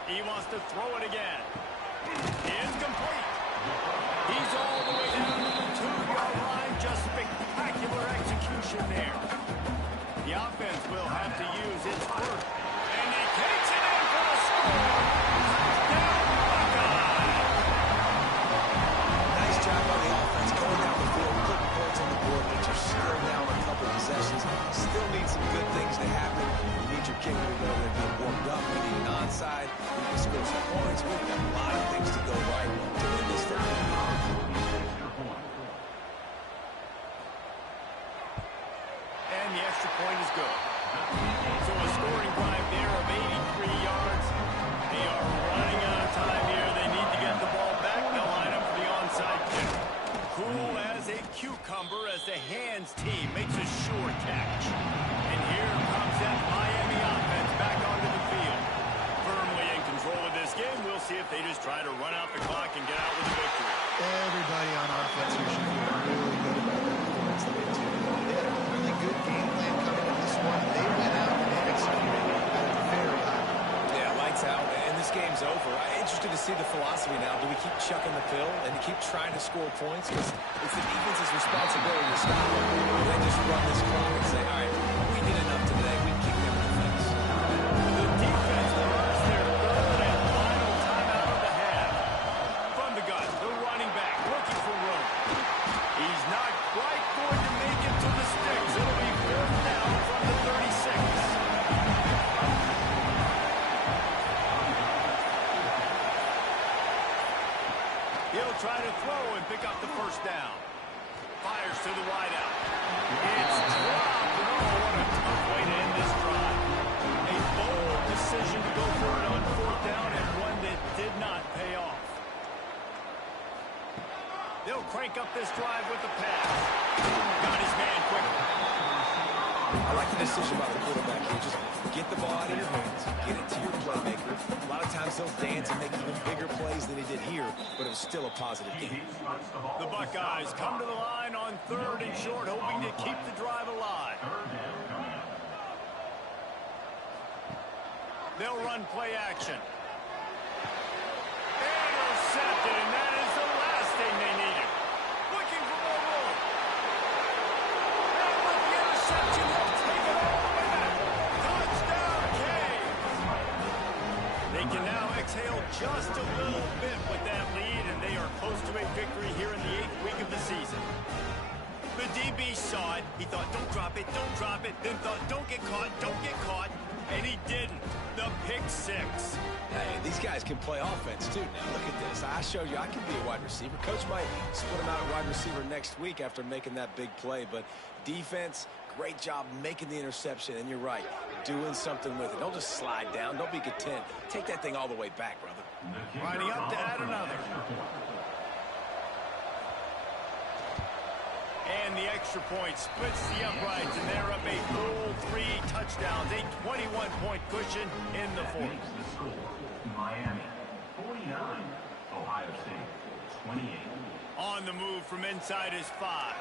He wants to throw it again. It's complete. He's all the way down to the 2-yard line. Just spectacular execution there. The offense will have to use its work. And he takes it in for the score. Touchdown, Buckeye. Nice job by the offense going down the field, putting points on the board, but you're still down a couple possessions. Still need some good things to happen. You need your kicker to know they're being warmed up. You need an onside. You can score some points. We've got a lot of things to go right to win this thing. And the extra point is good. So a scoring drive there of 83 yards. They are running out of time here. They need to get the ball back. They'll line up for the onside kick. Cool as a cucumber as the hands team makes a sure catch. And here comes that Miami offense back onto the field. Firmly in control of this game. We'll see if they just try to run out the clock and get out with a victory. Everybody on offense here should feel really good about their performance today, too. They had a really good game plan coming in this one. They went out and they executed at a very high level. Yeah, lights out, and this game's over. I'm interested to see the philosophy now. Do we keep chucking the pill and keep trying to score points? Because it's the defense's responsibility to stop them. Or they just run this clock and say, all right, we did enough today. We can kick them in the face. The defense try to throw and pick up the first down. Fires to the wideout. It's dropped. Oh, what a tough way to end this drive. A bold decision to go for it on fourth down and one that did not pay off. They'll crank up this drive with the pass. Got his man quickly. I like the decision by the quarterback here. Just get the ball out of your hands, get it to your playmaker. A lot of times they'll dance and make even bigger plays than he did here, but it was still a positive game. The Buckeyes come to the line on 3rd and short, hoping to keep the drive alive. They'll run play action. Intercepted, and that is the last thing they needed. Looking for more room. And with the interception, they'll take it all the way back. Touchdown, Cavs. They can now exhale just a little bit with that lead, and they are close to a victory here in the 8th week of the season. The DB saw it. He thought, don't drop it, don't drop it. Then thought, don't get caught, don't get caught. And he didn't. The pick six. Hey, these guys can play offense, too. Now, look at this. I showed you I can be a wide receiver. Coach might split him out at wide receiver next week after making that big play. But defense, great job making the interception. And you're right, doing something with it. Don't just slide down. Don't be content. Take that thing all the way back, brother. Lining up to add another. And the extra point splits the uprights, and they're up a full 3 touchdowns, a 21-point cushion in the 4th. The score, Miami 49, Ohio State 28. On the move from inside his 5.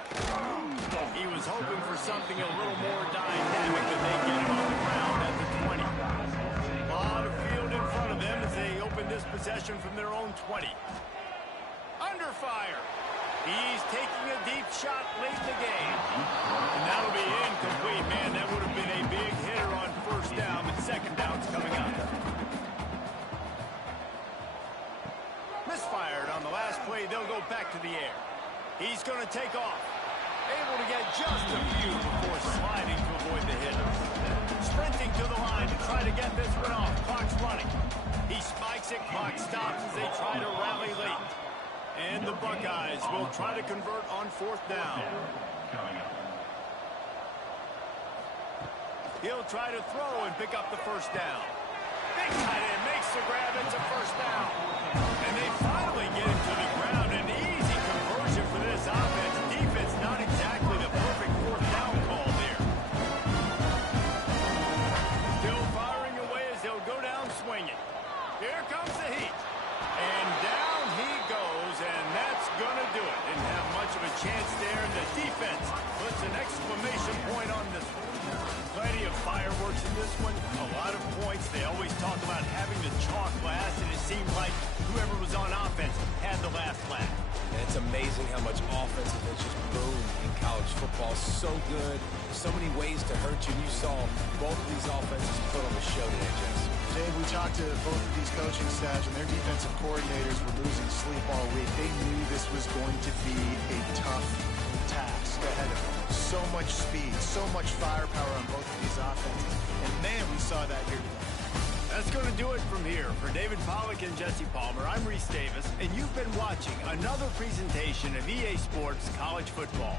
He was hoping for something a little more dynamic, but they get him on the ground at the 20. A lot of field in front of them as they open this possession from their own 20. Under fire. He's taking a deep shot late in the game. And that'll be incomplete. Man, that would have been a big hitter on first down, but second down's coming up. Misfired on the last play. They'll go back to the air. He's going to take off. Able to get just a few before sliding to avoid the hit. Sprinting to the line to try to get this one off. Clock's running. He spikes it. Clock stops as they try to rally late. And the Buckeyes will try to convert on fourth down. He'll try to throw and pick up the first down. Big tight end makes the grab. It's a first down. And they finally get him to the ground. An easy conversion for this offense. Defense not exactly the perfect fourth down call there. Still firing away as they'll go down swinging. Here comes the heat. And down he goes, and that's going to do it. Didn't have much of a chance there, and the defense puts an exclamation point on this one. Plenty of fireworks in this one, a lot of points. They always talk about having the chalk last, and it seemed like whoever was on offense had the last laugh. And it's amazing how much offense has just boomed in college football. So good, so many ways to hurt you. And you saw both of these offenses put on the show today, Jess. Dave, we talked to both of these coaching staffs, and their defensive coordinators were losing sleep all week. They knew this was going to be a tough task ahead of them. So much speed, so much firepower on both of these offenses. And, man, we saw that here today. That's going to do it from here. For David Pollack and Jesse Palmer, I'm Reese Davis, and you've been watching another presentation of EA Sports College Football.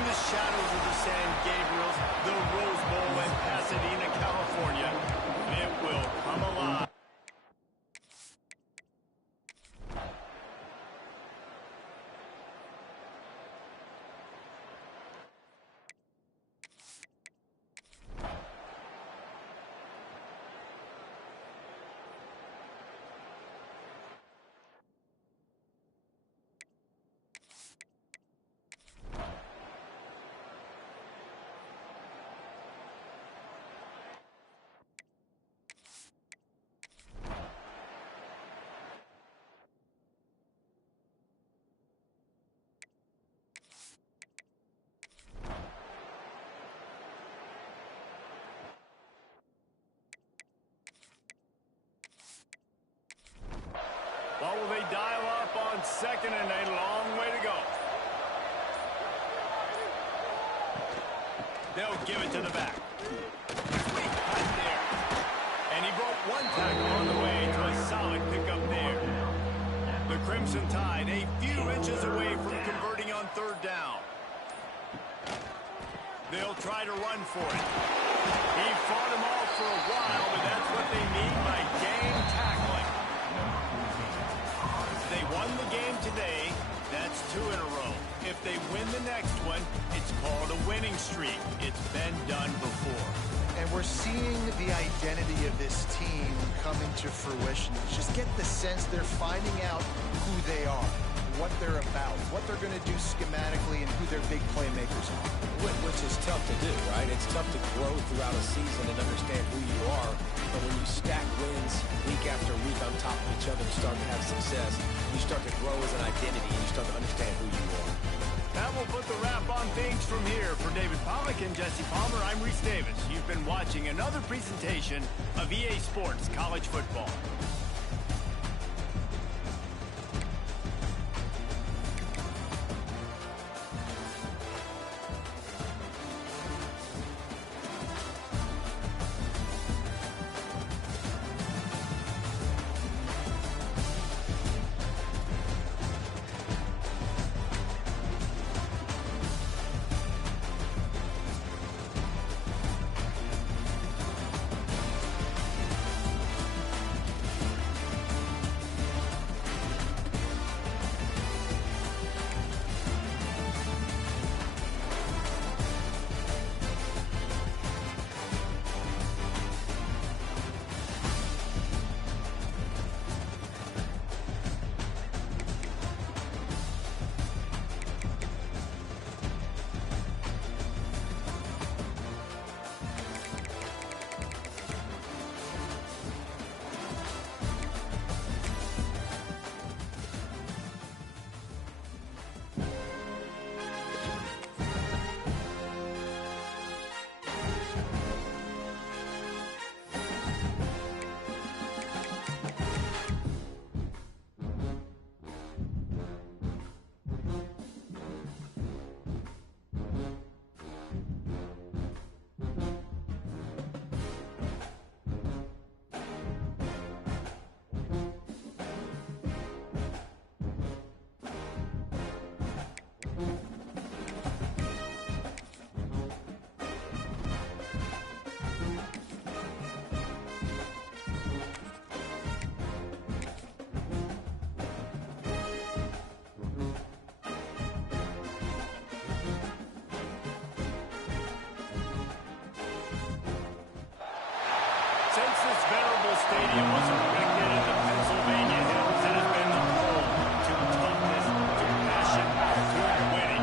In the shadows of the San Gabriels, the Rose Bowl in Pasadena, California, it will come alive. What will they dial up on second and a long way to go? They'll give it to the back. Sweet cut there. And he broke one tackle on the way to a solid pickup there. The Crimson Tide a few inches away from converting on third down. They'll try to run for it. He fought them off for a while, but that's what they mean by game tackling. They won the game today. That's 2 in a row. If they win the next one, it's called a winning streak. It's been done before. And we're seeing the identity of this team coming to fruition. Just get the sense they're finding out who they are, what they're about, what they're going to do schematically, and who their big playmakers are. Which is tough to do, right? It's tough to grow throughout a season and understand who you are. But when you stack wins week after week on top of each other and start to have success, you start to grow as an identity and you start to understand who you are. That will put the wrap on things from here. For David Pollack and Jesse Palmer, I'm Reese Davis. You've been watching another presentation of EA Sports College Football. Since this venerable stadium was erected in the Pennsylvania hills, it has been the home to toughness, to passion, to winning.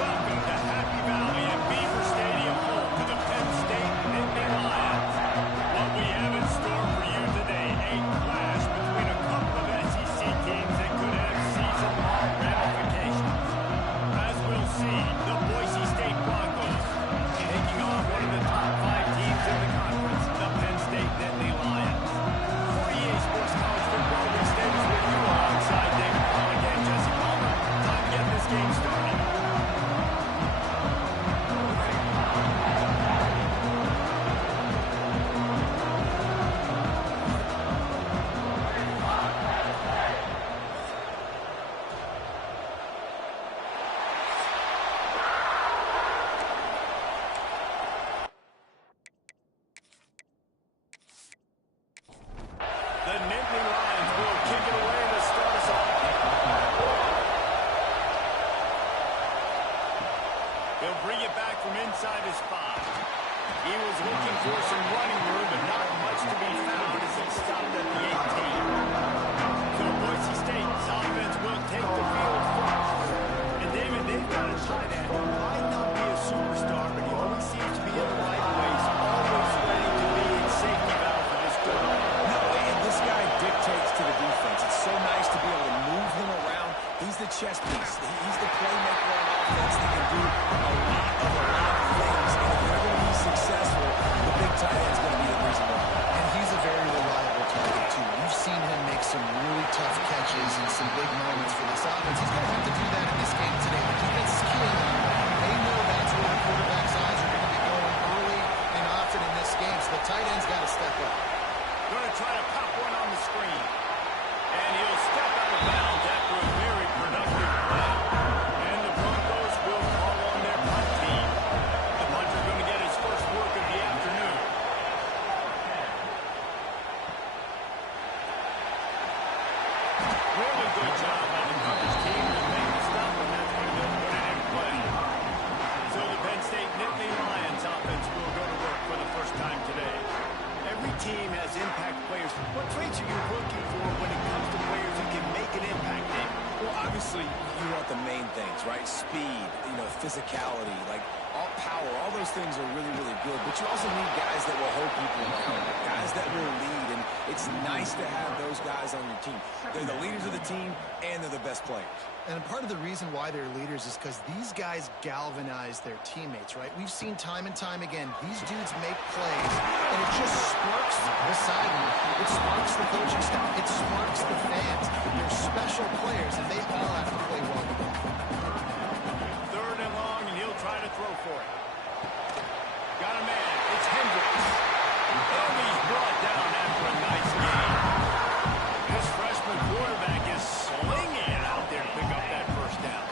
Welcome to Happy Valley and Beaver Stadium, home to the Penn State Nittany Lions. What we have in store for you today, a clash between a couple of SEC teams that could have season-long ramifications. As we'll see, the Boise State Broncos taking on one of the top 5 teams in the conference, the Penn State Nittany Lions. For He'll bring it back from inside his 5. He was looking for some running room, but not much to be found as he stopped at the 18. So Boise State's offense will take the field first. And David, they've got a tight end who might not be a superstar, but he always seems to be in the right place, always ready to be a safety valve for this good. No, and this guy dictates to the defense. It's so nice to be able to move him around. He's the chess piece. He's the playmaker on offense that can do a lot of things. And if they're going to be successful, the big tight end's going to be the reason why. And he's a very reliable target, too. We've seen him make some really tough catches and some big moments for this offense. He's going to have to do that in this game today. The defense is keying on him. They know that's where the quarterback's eyes are going to be going early and often in this game. So the tight end's got to step up. Going to try to pop one on the screen. And he'll step out of bounds after a very productive play. And the Broncos will call on their punt team. The punter's going to get his first work of the afternoon. Really good job by the coverage team to make the stop, and that's when they'll put it in play. So the Penn State Nittany Lions offense will go to work for the first time today. Every team has impact players. What traits are you looking for when it comes to players who can make an impact, Dave? Well, obviously, you want the main things, right? Speed, physicality, like all power. All those things are really, really good. But you also need guys that will hold people around, guys that will lead. And it's nice to have those guys on your team. They're the leaders of the team, and they're the best players. And part of the reason why they're leaders is because these guys galvanize their teammates, right? We've seen time and time again, these dudes make plays, and it just sparks the sideline. It sparks the coaching staff. It sparks the fans. They're special players, and they all have to play well together. 3rd and long, and he'll try to throw for it. Got a man. It's Hendricks. Oh, he's brought down after a nice game. This freshman quarterback is slinging it out there to pick up that first down.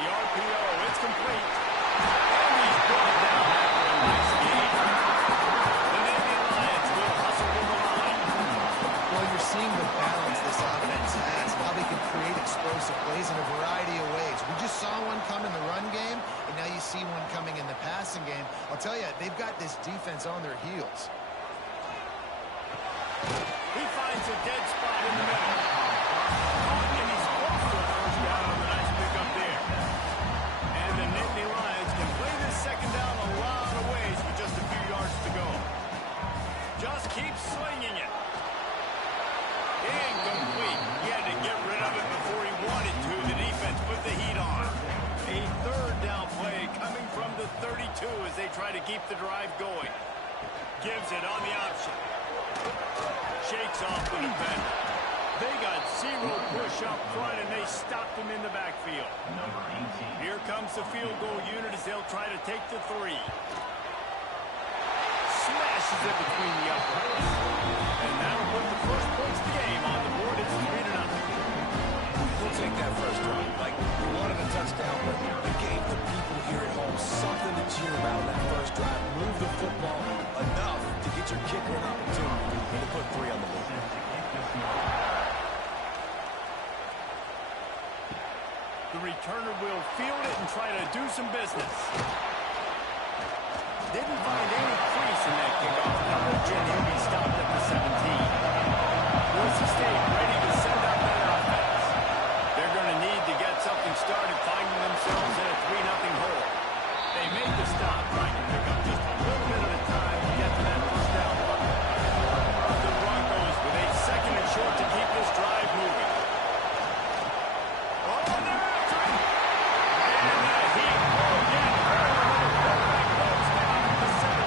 The RPO, it's complete. And he's brought down after a nice game. The Nittany Lions will hustle from the line. Well, you're seeing the balance this offense has, how they can create explosive plays in a variety of ways. We just saw one come in the run game, and now you see one coming in the passing game. I'll tell you, they've got this defense on their heels. He finds a dead spot in the middle. And he's off for a first down on the nice pickup there. And the Nittany Lions can play this second down a lot of ways with just a few yards to go. Just keep slinging it. Incomplete. He had to get rid of it before he wanted to. The defense put the heat on. A 3rd down play coming from the 32 as they try to keep the drive going. Gives it on the option. Shakes off the defender. They got 0 push up front, and they stopped him in the backfield. Number 18. Here comes the field goal unit as they'll try to take the 3. Smashes it between the uprights. And that'll put the first points of the game on the board. It's 3-0. We'll take that first drive. Like, we wanted a touchdown, but it gave the people here at home something to cheer about in that first drive. Move the football enough to get your kicker an opportunity to put 3 on the board. The returner will field it and try to do some business. Didn't find any crease in that kickoff coverage, and he'll be stopped at the 17. Boise State ready to send out that offense. They're going to need to get something started, finding themselves in a 3-0 hole. They made the stop, trying to pick up just a little bit at a time to get to that first down button. The Broncos with a 2nd and short to keep this drive moving. Oh, they're after him! And the heat will get her. The quarterback goes down at the 17.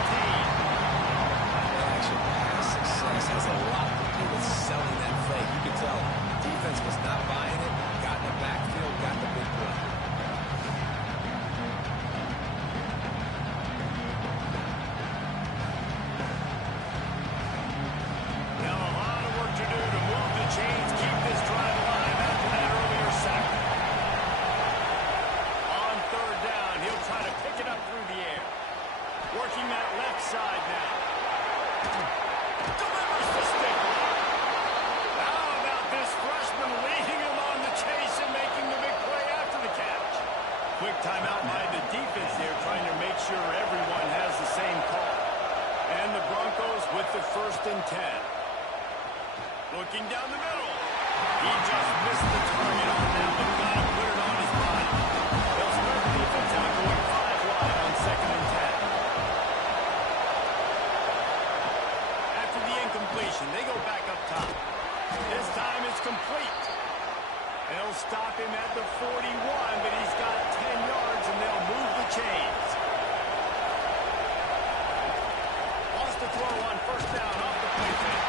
Timeout by the defense there, trying to make sure everyone has the same call. And the Broncos with the 1st and 10. Looking down the middle. He just missed the target on that, but got to put it on his body. They'll start the defense out going 5 wide on 2nd and 10. After the incompletion, they go back up top. This time it's complete. They'll stop him at the 41, but he's got 10 yards, and they'll move the chains. Wants to throw on 1st down off the play fake.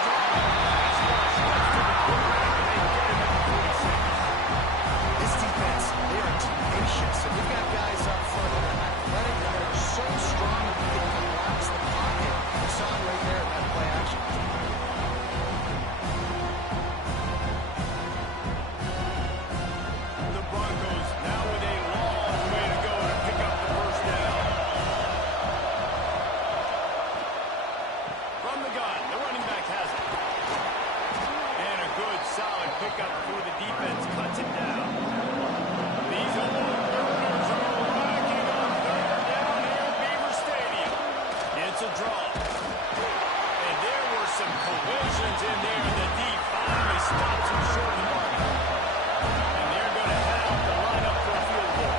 Strong pass rush. Gets to the quarterback, and they get him at the 46. This defense, they are tenacious, and we've got guys up front that are athletic and that are so strong that they can collapse the pocket. You saw it right there in that play action. The Broncos now with a long way to go to pick up the 1st down. From the gun, the running back has it. And a good, solid pickup for the defense. Cuts it down. These old burners are rocking on 3rd down here at Beaver Stadium. It's a draw. And there were some collisions in there. The D finally stops him short of the mark. And they're going to head out the lineup for a field goal.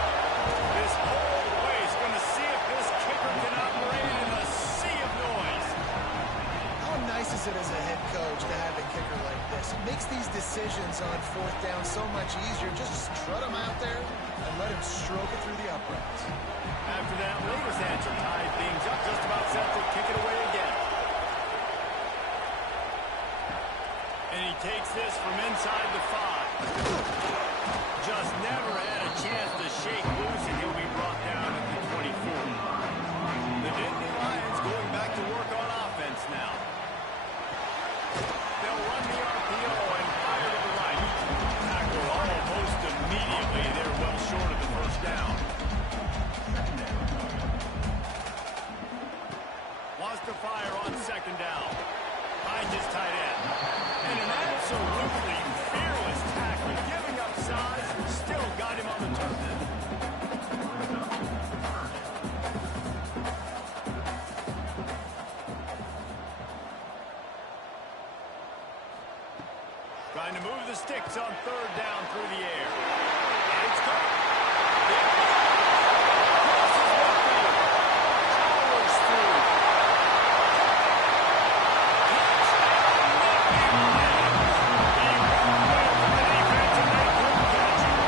This whole place going to see if this kicker can operate in a sea of noise. How nice is it as a head coach to have a kicker like this? It makes these decisions on 4th down so much easier. Just strut him out there and let him stroke it through the uprights. After that latest answer tied things up, just about set to kick it away again. And he takes this from inside the 5. Just never had a chance to shake loose, and he'll be brought down at the 24. The Nittany Lions going back to work on offense now. They'll run the RPO and fire to the right. Tackle almost immediately. They're well short of the 1st down. Wants to fire on 2nd down. Behind his tight end. And an absolutely fearless tackle. Giving up size, still got him on the turn. Trying to move the sticks on 3rd down through the air. And it's good. There it is. Crosses midfield. Powers through. Catch. He broke away from the defense, and they couldn't catch him.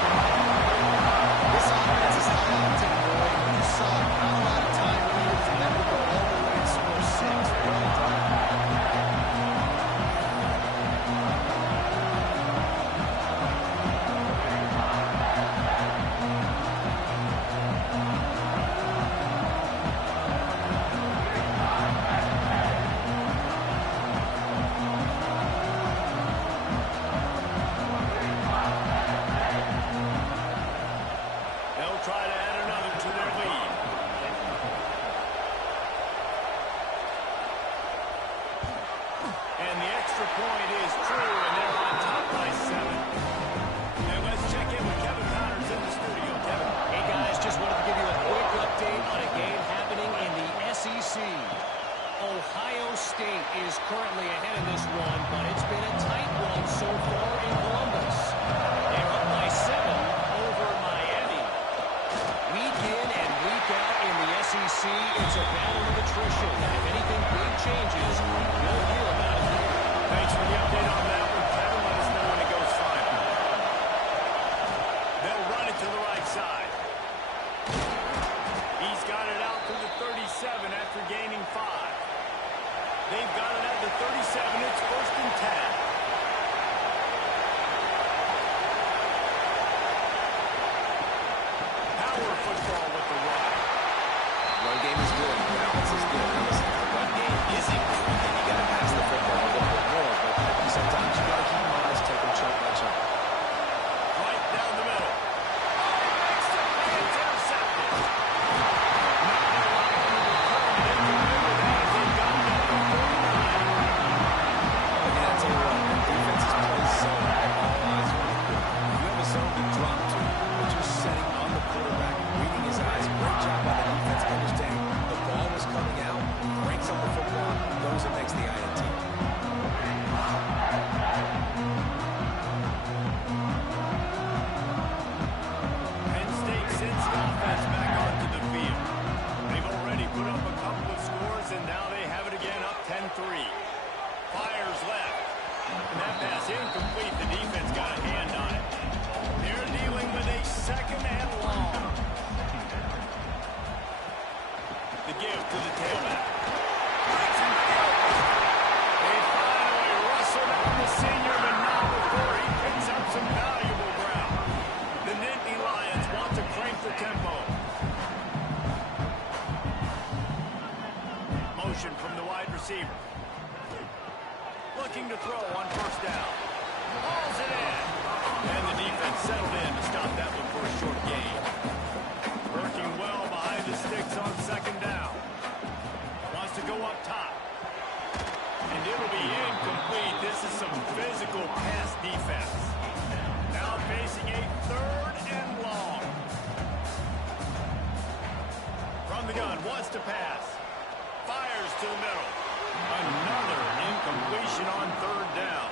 This offense is high octane, boy. You saw not a lot of time needed for them to go all the way and score 6. Well done. They'll try to add another to their lead. And the extra point is true, and they're on top by 7. And let's check in with Kevin Powers in the studio. Kevin. Hey, guys, just wanted to give you a quick update on a game happening in the SEC. Ohio State is currently ahead in this one, but it's been a tight one so far in Columbus. They're up by 7 over Miami. Week in and week out in the SEC, it's a battle of attrition. And if anything big changes, you'll hear about it here. Thanks for the update on that one, Kevin. Let us know when it goes final. They'll run it to the right side. He's got it out to the 37 after gaining 5. They've got it at the 37. It's 1st and 10. That pass incomplete. The defense got a hand on it. They're dealing with a second and long. The give to the tailback. They finally rustle down the senior, but not before he picks up some valuable ground. The Nittany Lions want to crank the tempo. Motion from the wide receiver. Looking to throw on first down. Hauls it in. And the defense settled in to stop that one for a short gain. Working well behind the sticks on second down. Wants to go up top. And it'll be incomplete. This is some physical pass defense. Now facing a third and long. From the gun, wants to pass. Fires to the middle. Another incompletion on third down.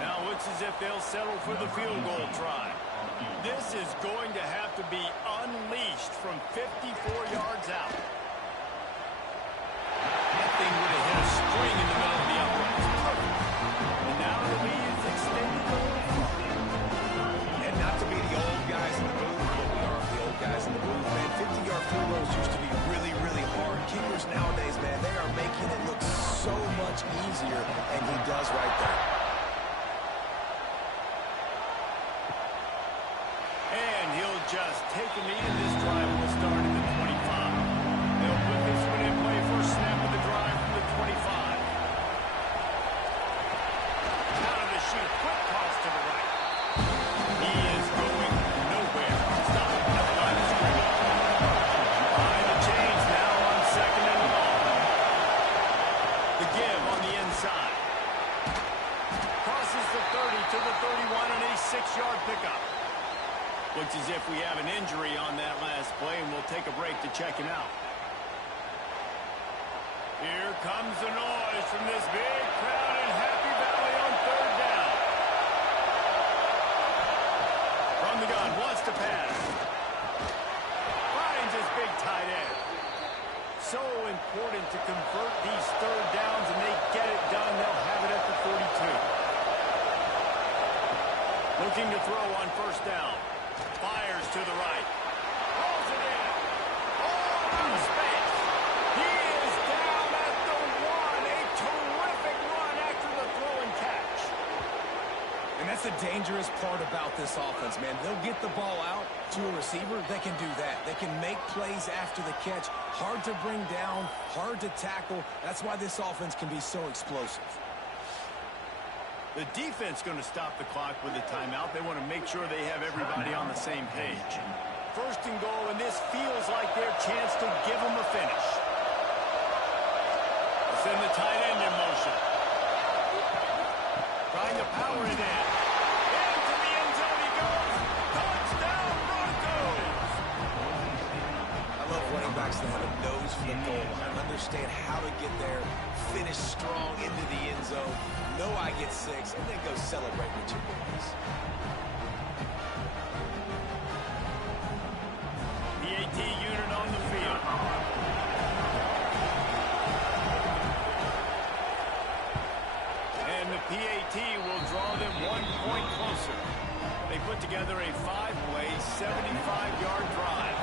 Now looks as if they'll settle for the field goal try. This is going to have to be unleashed from 54 yards out. That thing would have hit a spring in the middle of the uprights. Perfect. And now the lead is extended a little further. And not to be the old guys in the booth, but we are the old guys in the booth, man. 50-yard field goals used to be really, really hard. Kickers nowadays, man, they are making it look so much easier, and he does right there. And he'll just take a knee, and this drive will start at the 25. They'll put this one in play for a snap of the drive from the 25. Out of the chute, quick toss to the right. He is going nowhere. Stop at the line of scrimmage. Behind the chains now on second and long. The give on the inside. Crosses the 30 to the 31 and a 6-yard pickup. Looks as if we have an injury on that last play, and we'll take a break to check him out. Here comes the noise from this big crowd in Happy Valley on third down. From the gun, wants to pass. Finds his big tight end. So important to convert these third downs, and they get it done. They'll have it at the 42. Looking to throw on first down. Fires to the right. Rolls it in. Oh, in space. He is down at the 1. A terrific run after the throw and catch. And that's the dangerous part about this offense, man. They'll get the ball out to a receiver. They can do that. They can make plays after the catch. Hard to bring down, hard to tackle. That's why this offense can be so explosive. The defense going to stop the clock with a timeout. They want to make sure they have everybody on the same page. First and goal, and this feels like their chance to give them a finish. Send the tight end in motion. Trying to power it in. Into the end zone he goes. Touchdown, Broncos! I love running backs that have a nose for the goal line. Understand how to get there, finish strong into the end zone. Know I get 6, and then go celebrate with your boys. PAT unit on the field. And the PAT will draw them 1 point closer. They put together a 5-play, 75-yard drive,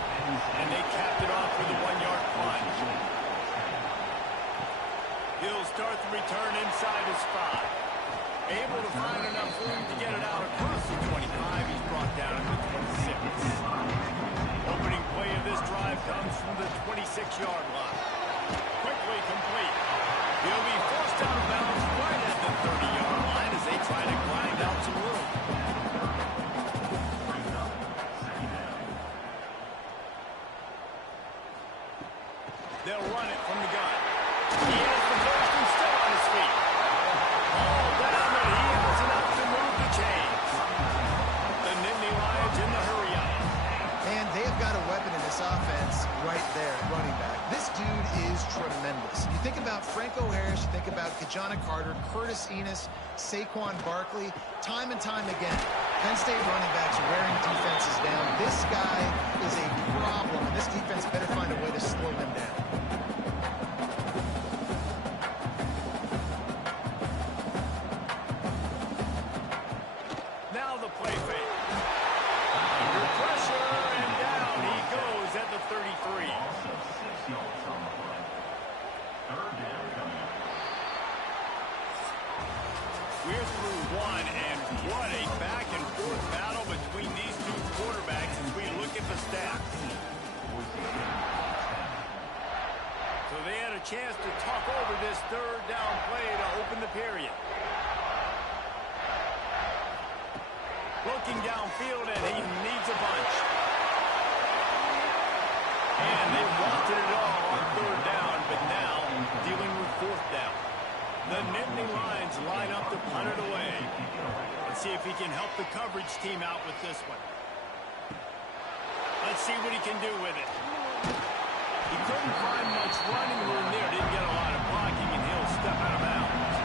and they capped it off with a 1-yard plunge. He'll start the return inside his 5. Able to find enough room to get it out across the 25. He's brought down at the 26. Opening play of this drive comes from the 26-yard line. Quickly complete. He'll be forced out of bounds right at the 30-yard line as they try to grind out some room. They'll run it from the gun. He has the first and still on his feet. All down, but he has enough to move the chains. The Nittany Lions in the hurry up. And they've got a weapon in this offense right there, running back. This dude is tremendous. You think about Franco Harris, you think about Kajana Carter, Curtis Enos, Saquon Barkley, time and time again. Penn State running backs wearing defenses down. This guy is a problem, and this defense better find a way to slow him down. We're through one, and what a back-and-forth battle between these two quarterbacks as we look at the stats. So they had a chance to talk over this third down play to open the period. Looking downfield, and he needs a bunch. And they wanted it all on third down, but now dealing with fourth down. The Nittany Lions line up to punt it away. Let's see if he can help the coverage team out with this one. Let's see what he can do with it. He couldn't find much running room there. Didn't get a lot of blocking, and he'll step out of bounds.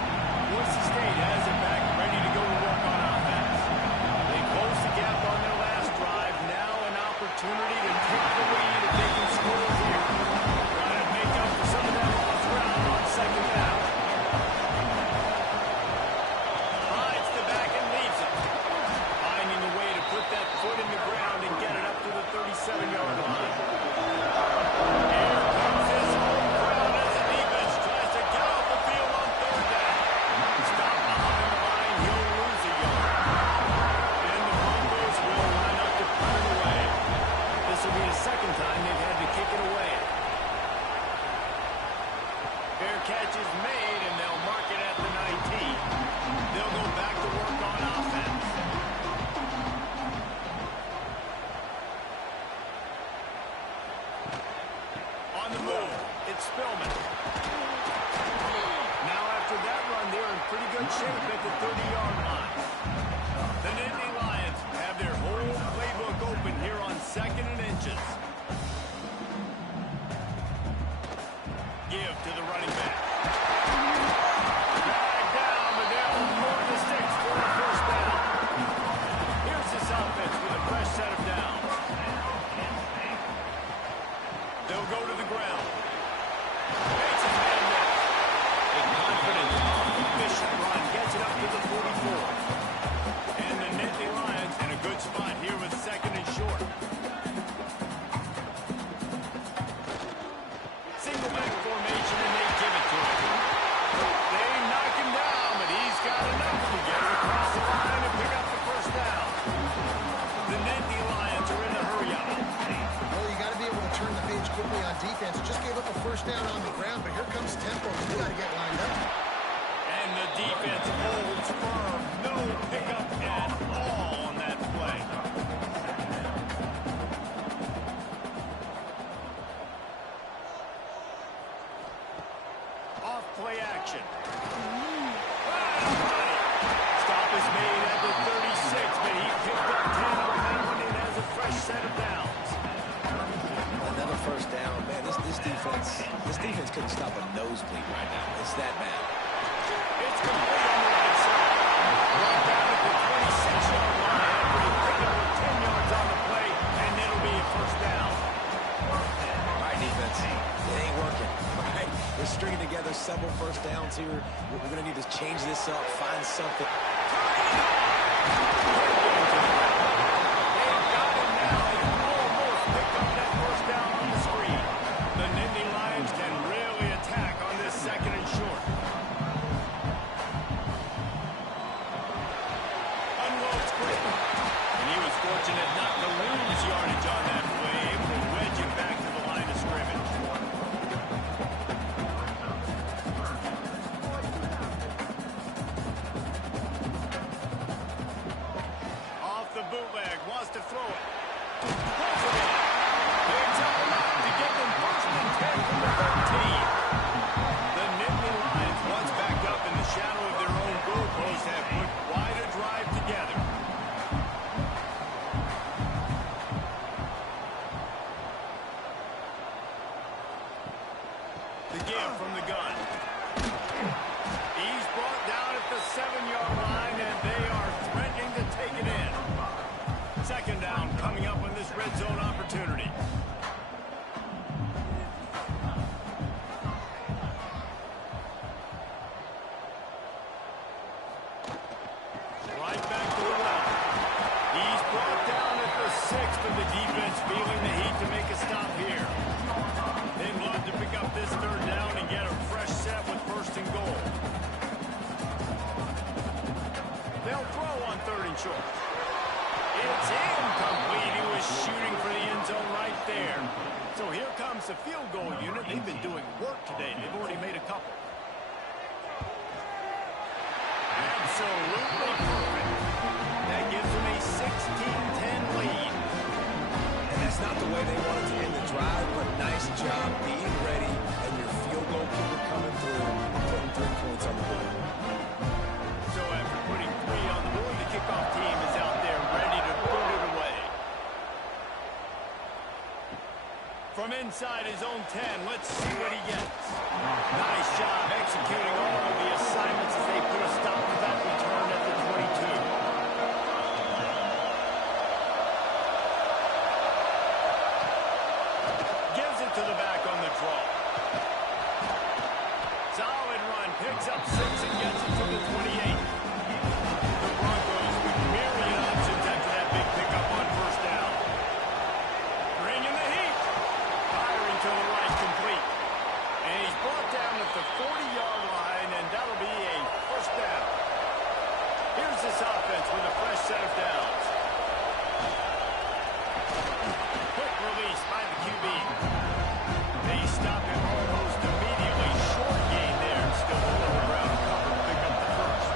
Boise State has it back, ready to go to work on offense. They closed the gap on their last drive. Now an opportunity to take the lead if they can score here. Trying to make up for some of that lost ground on second down. Hides the back and leaves it. Finding a way to put that foot in the ground and get it up to the 37-yard line. Here comes his home crowd as the defense tries to get off the field on third down. Stop behind the line, he'll lose a yard. And the Broncos will line up to punt it away. This will be the second time they've had to kick it away. Fair catch is made, and they'll mark it at the 19. They'll go back to work on offense. On the move, it's Spillman. Now after that run, they're in pretty good shape at the 30-yard line. The Nittany Lions have their whole playbook open here on 2nd and inches. Give to the running back. Drag down, but they'll more the sticks for a first down. Here's this offense with a fresh set of downs. They'll go to the ground. Makes a man miss. A confident, efficient run gets it up to the 44. And the Nittany Lions in a good spot here with 2nd and short. Single back formation, and they give it to him. They knock him down, but he's got enough to get it across the line and pick up the first down. The Nittany Lions are in the hurry-up. Well, you got to be able to turn the page quickly on defense. Just gave up a first down on the ground, but here comes tempo. You got to get lined up. And the defense holds firm. No pickup at all on that play. Off play action. Stop is made at the 36, but he picked up 10 on that one and has a fresh set of downs. Another first down. Man, this defense couldn't stop a nosebleed right now. It's that bad. It's complete on the right side. Brought down at the 26-yard line after he picked up 10 yards on the play, and it'll be a first down. All right, defense. It ain't working. All right, we're stringing together several first downs here. We're going to need to change this up, find something. They've got him now. He almost picked up that first down on the screen. The Nittany Lions can really attack on this 2nd and short. Unloads quickly. And he was fortunate not to lose yardage on that play, able to wedge it back to the line of scrimmage. Off the bootleg, wants to throw it. Pulls it in. Picks up enough to get them first and 10 from the 13. The Nittany Lions, once backed up in the shadow of their own goalpost, have put quite a drive together. They'll throw on 3rd and short. It's incomplete. He was shooting for the end zone right there. So here comes the field goal unit. They've been doing work today. They've already made a couple. Absolutely perfect. That gives them a 16-10 lead. And that's not the way they wanted to end the drive, but nice job being ready and your field goal kicker coming through, putting 3 points on the board. So after putting 3 on the board, the kickoff team is out there ready to put it away. From inside his own 10, let's see what he gets. Nice job executing all of the assignments as they put a stop to that return at the 22. Gives it to the back on the draw. Solid run, picks up 6 and gets it to the 28. The Broncos with myriad options after that big pickup on 1st down. Bringing the heat. Firing to the right, complete. And he's brought down at the 40-yard line, and that'll be a 1st down. Here's this offense with a fresh set of downs. Quick release by the QB. They stop him almost immediately. Short gain there. Still a little ground cover to pick up the 1st.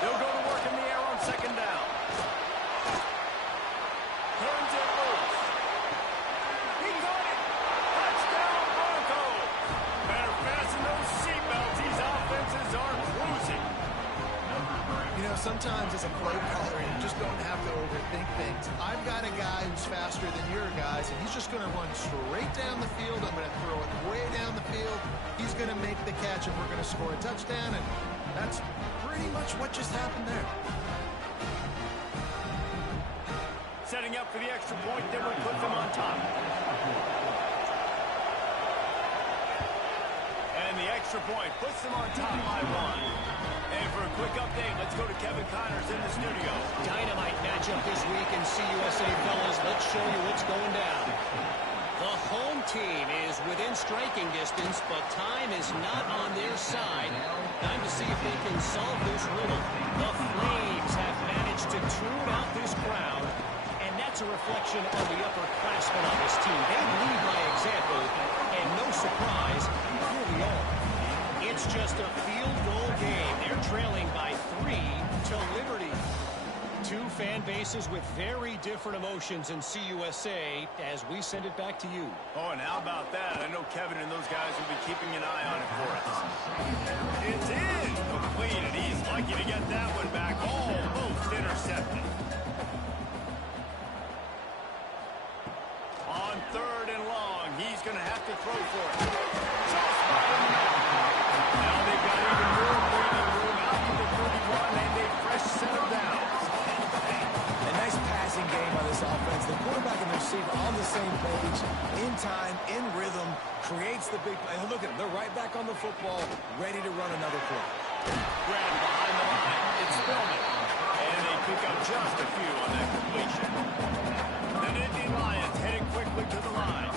They'll go to work in the air on 2nd down. Turns it loose. He got it. Touchdown, Broncos. Better fasten those seatbelts. These offenses are cruising. You know, sometimes as a play caller, you just don't have to overthink things. I've got a guy who's faster than your guys, and he's just going to run straight down the field. I'm going to throw it way down the field. He's going to make the catch, and we're going to score a touchdown, and that's pretty much what just happened there. Setting up for the extra point, then we put them on top. And the extra point puts them on top by 1. And for a quick update, let's go to Kevin Connors in the studio. Dynamite matchup this week in CUSA, fellas. Let's show you what's going down. The home team is within striking distance, but time is not on their side. Time to see if they can solve this riddle. The Flames have managed to tune out this crowd, and that's a reflection of the upperclassmen on this team. They lead by example, and no surprise, here we are. It's just a field goal game. They're trailing by 3 to Liberty. 2 fan bases with very different emotions in CUSA as we send it back to you. Oh, and how about that? I know Kevin and those guys will be keeping an eye on it for us. It's incomplete, and he's lucky to get that one back. Almost intercepted. On 3rd and long, he's going to have to throw for it. Just by the middle. Now they've got even more breathing room out to the 31 and a fresh set of downs. A nice passing game by this offense. The quarterback and the receiver on the same page, in time, in rhythm, creates the big play. Look at them. They're right back on the football, ready to run another play. Grab behind the line. It's Spillman. And they pick up just a few on that completion. The Nittany Lions heading quickly to the line.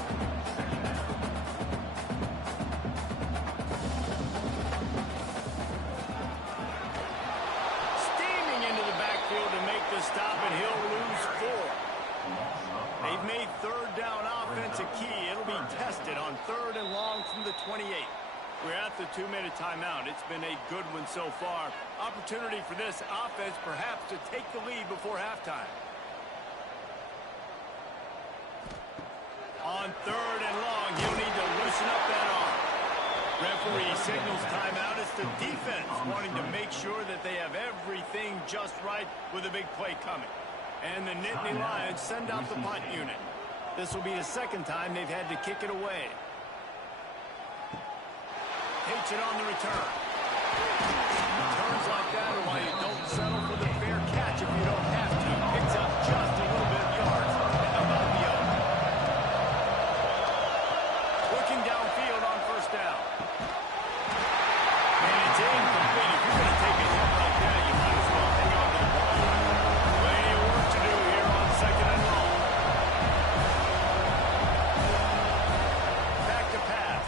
Steaming into the backfield to make the stop, and he'll lose 4. They've made 3rd down offense a key. It'll be tested on 3rd and long from the 28. We're at the 2-minute timeout. It's been a good one so far. Opportunity for this offense perhaps to take the lead before halftime. On 3rd and long, he'll need to loosen up that arm. Referee signals timeout. It's the defense wanting to make sure that they have everything just right with a big play coming. And the Nittany Lions send out the punt unit. This will be the 2nd time they've had to kick it away. Takes it on the return. Returns like that are why you don't settle for the fair catch if you don't have to. Picks up just a little bit of yards. How about the other? Looking downfield on 1st down. And it's incomplete. If you're going to take a hit like that, you might as well hang on to the ball. Plenty of work to do here on 2nd and long. Back to pass.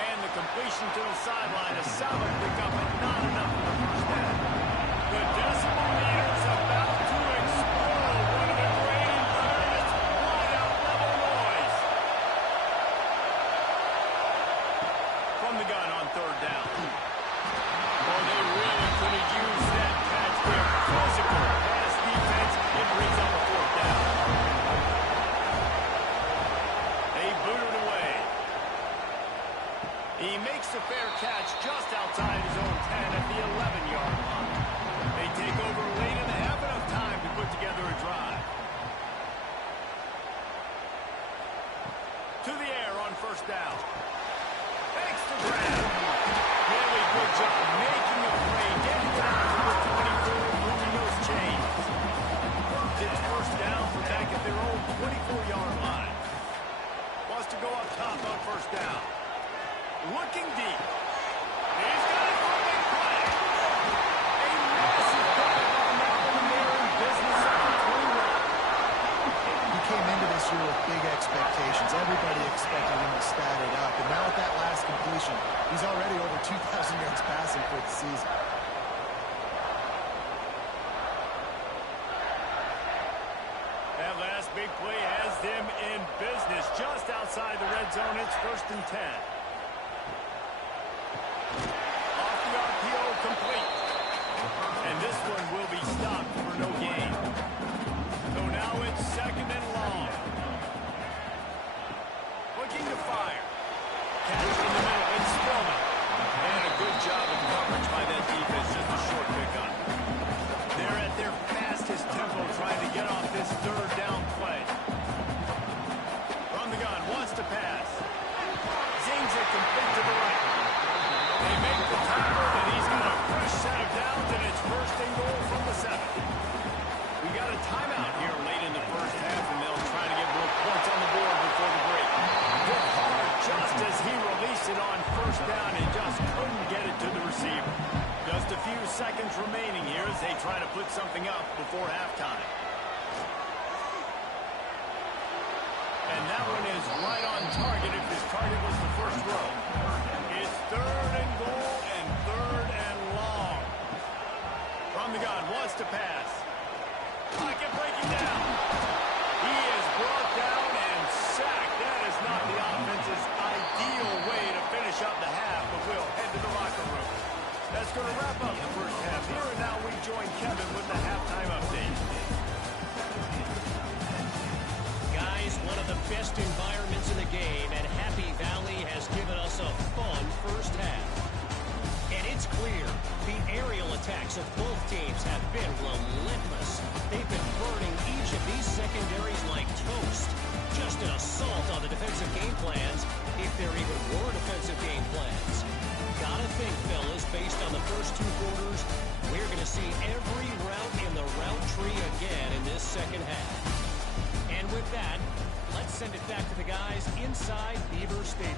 And the completion to to the sideline. A solid pickup, but not enough for the first down. The decimal meter's about to explode. One of the great environments, wide-out level noise. From the gun on third down. Oh, they really could have used that catch there. Physical pass defense. It brings up a fourth down. They boot it away. He makes a fair catch just outside his own 10 at the 11-yard line. They take over late in the half, enough time to put together a drive. To the air on first down. Thanks to grab. Really good job making a play, getting it out to the 24, moving those chains. It's first down from back at their own 24-yard line. Wants to go up top on first down. Looking deep. He's got it for a big play. A massive play on that one there in business at the 21. He came into this year with big expectations. Everybody expected him to stat it up. And now with that last completion, he's already over 2,000 yards passing for the season. That last big play has them in business just outside the red zone. It's first and 10. Off the RPO, complete. And this one will be stopped for no gain. So now it's second and long. Looking to fire. Catch in the middle. It's Spillman. And a good job of coverage by that defense. Just a short pickup. They're at their fastest tempo trying to get off this third down play. From the gun, wants to pass. Zings it complete to the right. They make the tackle, and he's got a fresh set of downs, and it's first and goal from the 7. We got a timeout here late in the first half, and they'll try to get more points on the board before the break. Hit hard just as he released it on first down and just couldn't get it to the receiver. Just a few seconds remaining here as they try to put something up before halftime. And that one is right on target if his target was the first row. It's third and goal and third and long. From the gun, wants to pass. Pocket breaking down. He is brought down and sacked. That is not the offense's ideal way to finish up the half, but we'll head to the locker room. That's going to wrap up the first half here, and now we join Kevin with the halftime update. Guys, one of the best environments in the game, and Happy Valley has given us a fun first half. And it's clear, the aerial attacks of both teams have been relentless. They've been burning each of these secondaries like toast. Just an assault on the defensive game plans, if there even were defensive game plans. Gotta think, fellas, based on the first two quarters, we're going to see every route in the route tree again in this second half. And with that, let's send it back to the guys inside Beaver Stadium.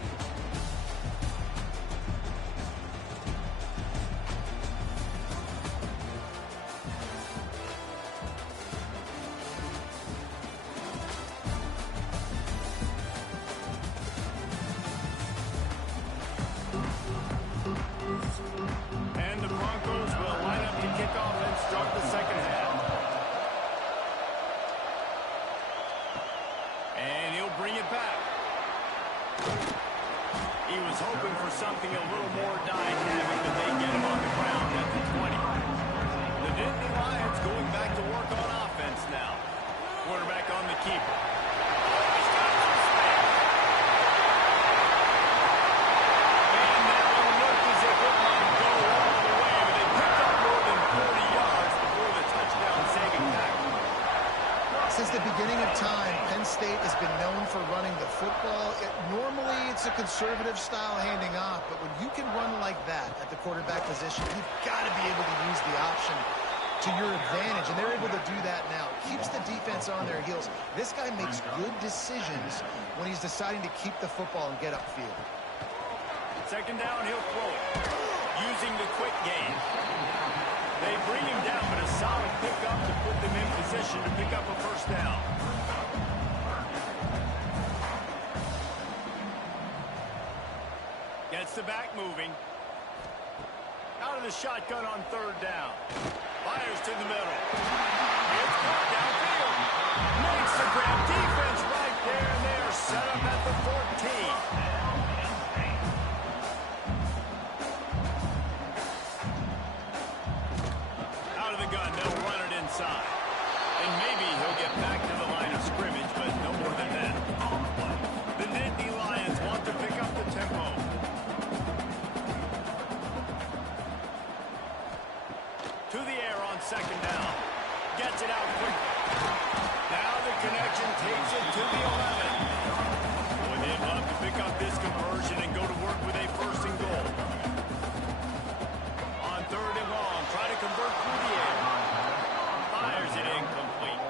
And the Broncos will line up to kick off and start the second half. And he'll bring it back. He was hoping for something a little more dynamic, but they get him on the ground at the 20. The Nittany Lions going back to work on offense now. Quarterback on the keeper. And that one looked as if it might go all the way, but they picked up more than 40 yards before the touchdown-saving tackle. Since the beginning of time, Penn State has been known for running the football. Normally, it's a conservative style handing off, but when you can run like that at the quarterback position, you've got to be able to use the option to your advantage, and they're able to do that now. Keeps the defense on their heels. This guy makes good decisions when he's deciding to keep the football and get upfield. Second down, he'll throw it. Using the quick game. They bring him down, but a solid pickup to put them in position to pick up a first down. Gets the back moving. Out of the shotgun on third down. Fires to the middle. It's caught downfield. Makes the grab. Defense right there, and they are set up at the 14. Out of the gun, they'll run it inside. And maybe he'll get back to the line of scrimmage, but no more than that. The Nittany Lions want to pick up the tempo. To the air on second down. Gets it out quickly. Now the connection takes it to the 11. Boy, they'd love to pick up this conversion and go to work with a first and goal. On third and long, try to convert through the air. Fires it incomplete.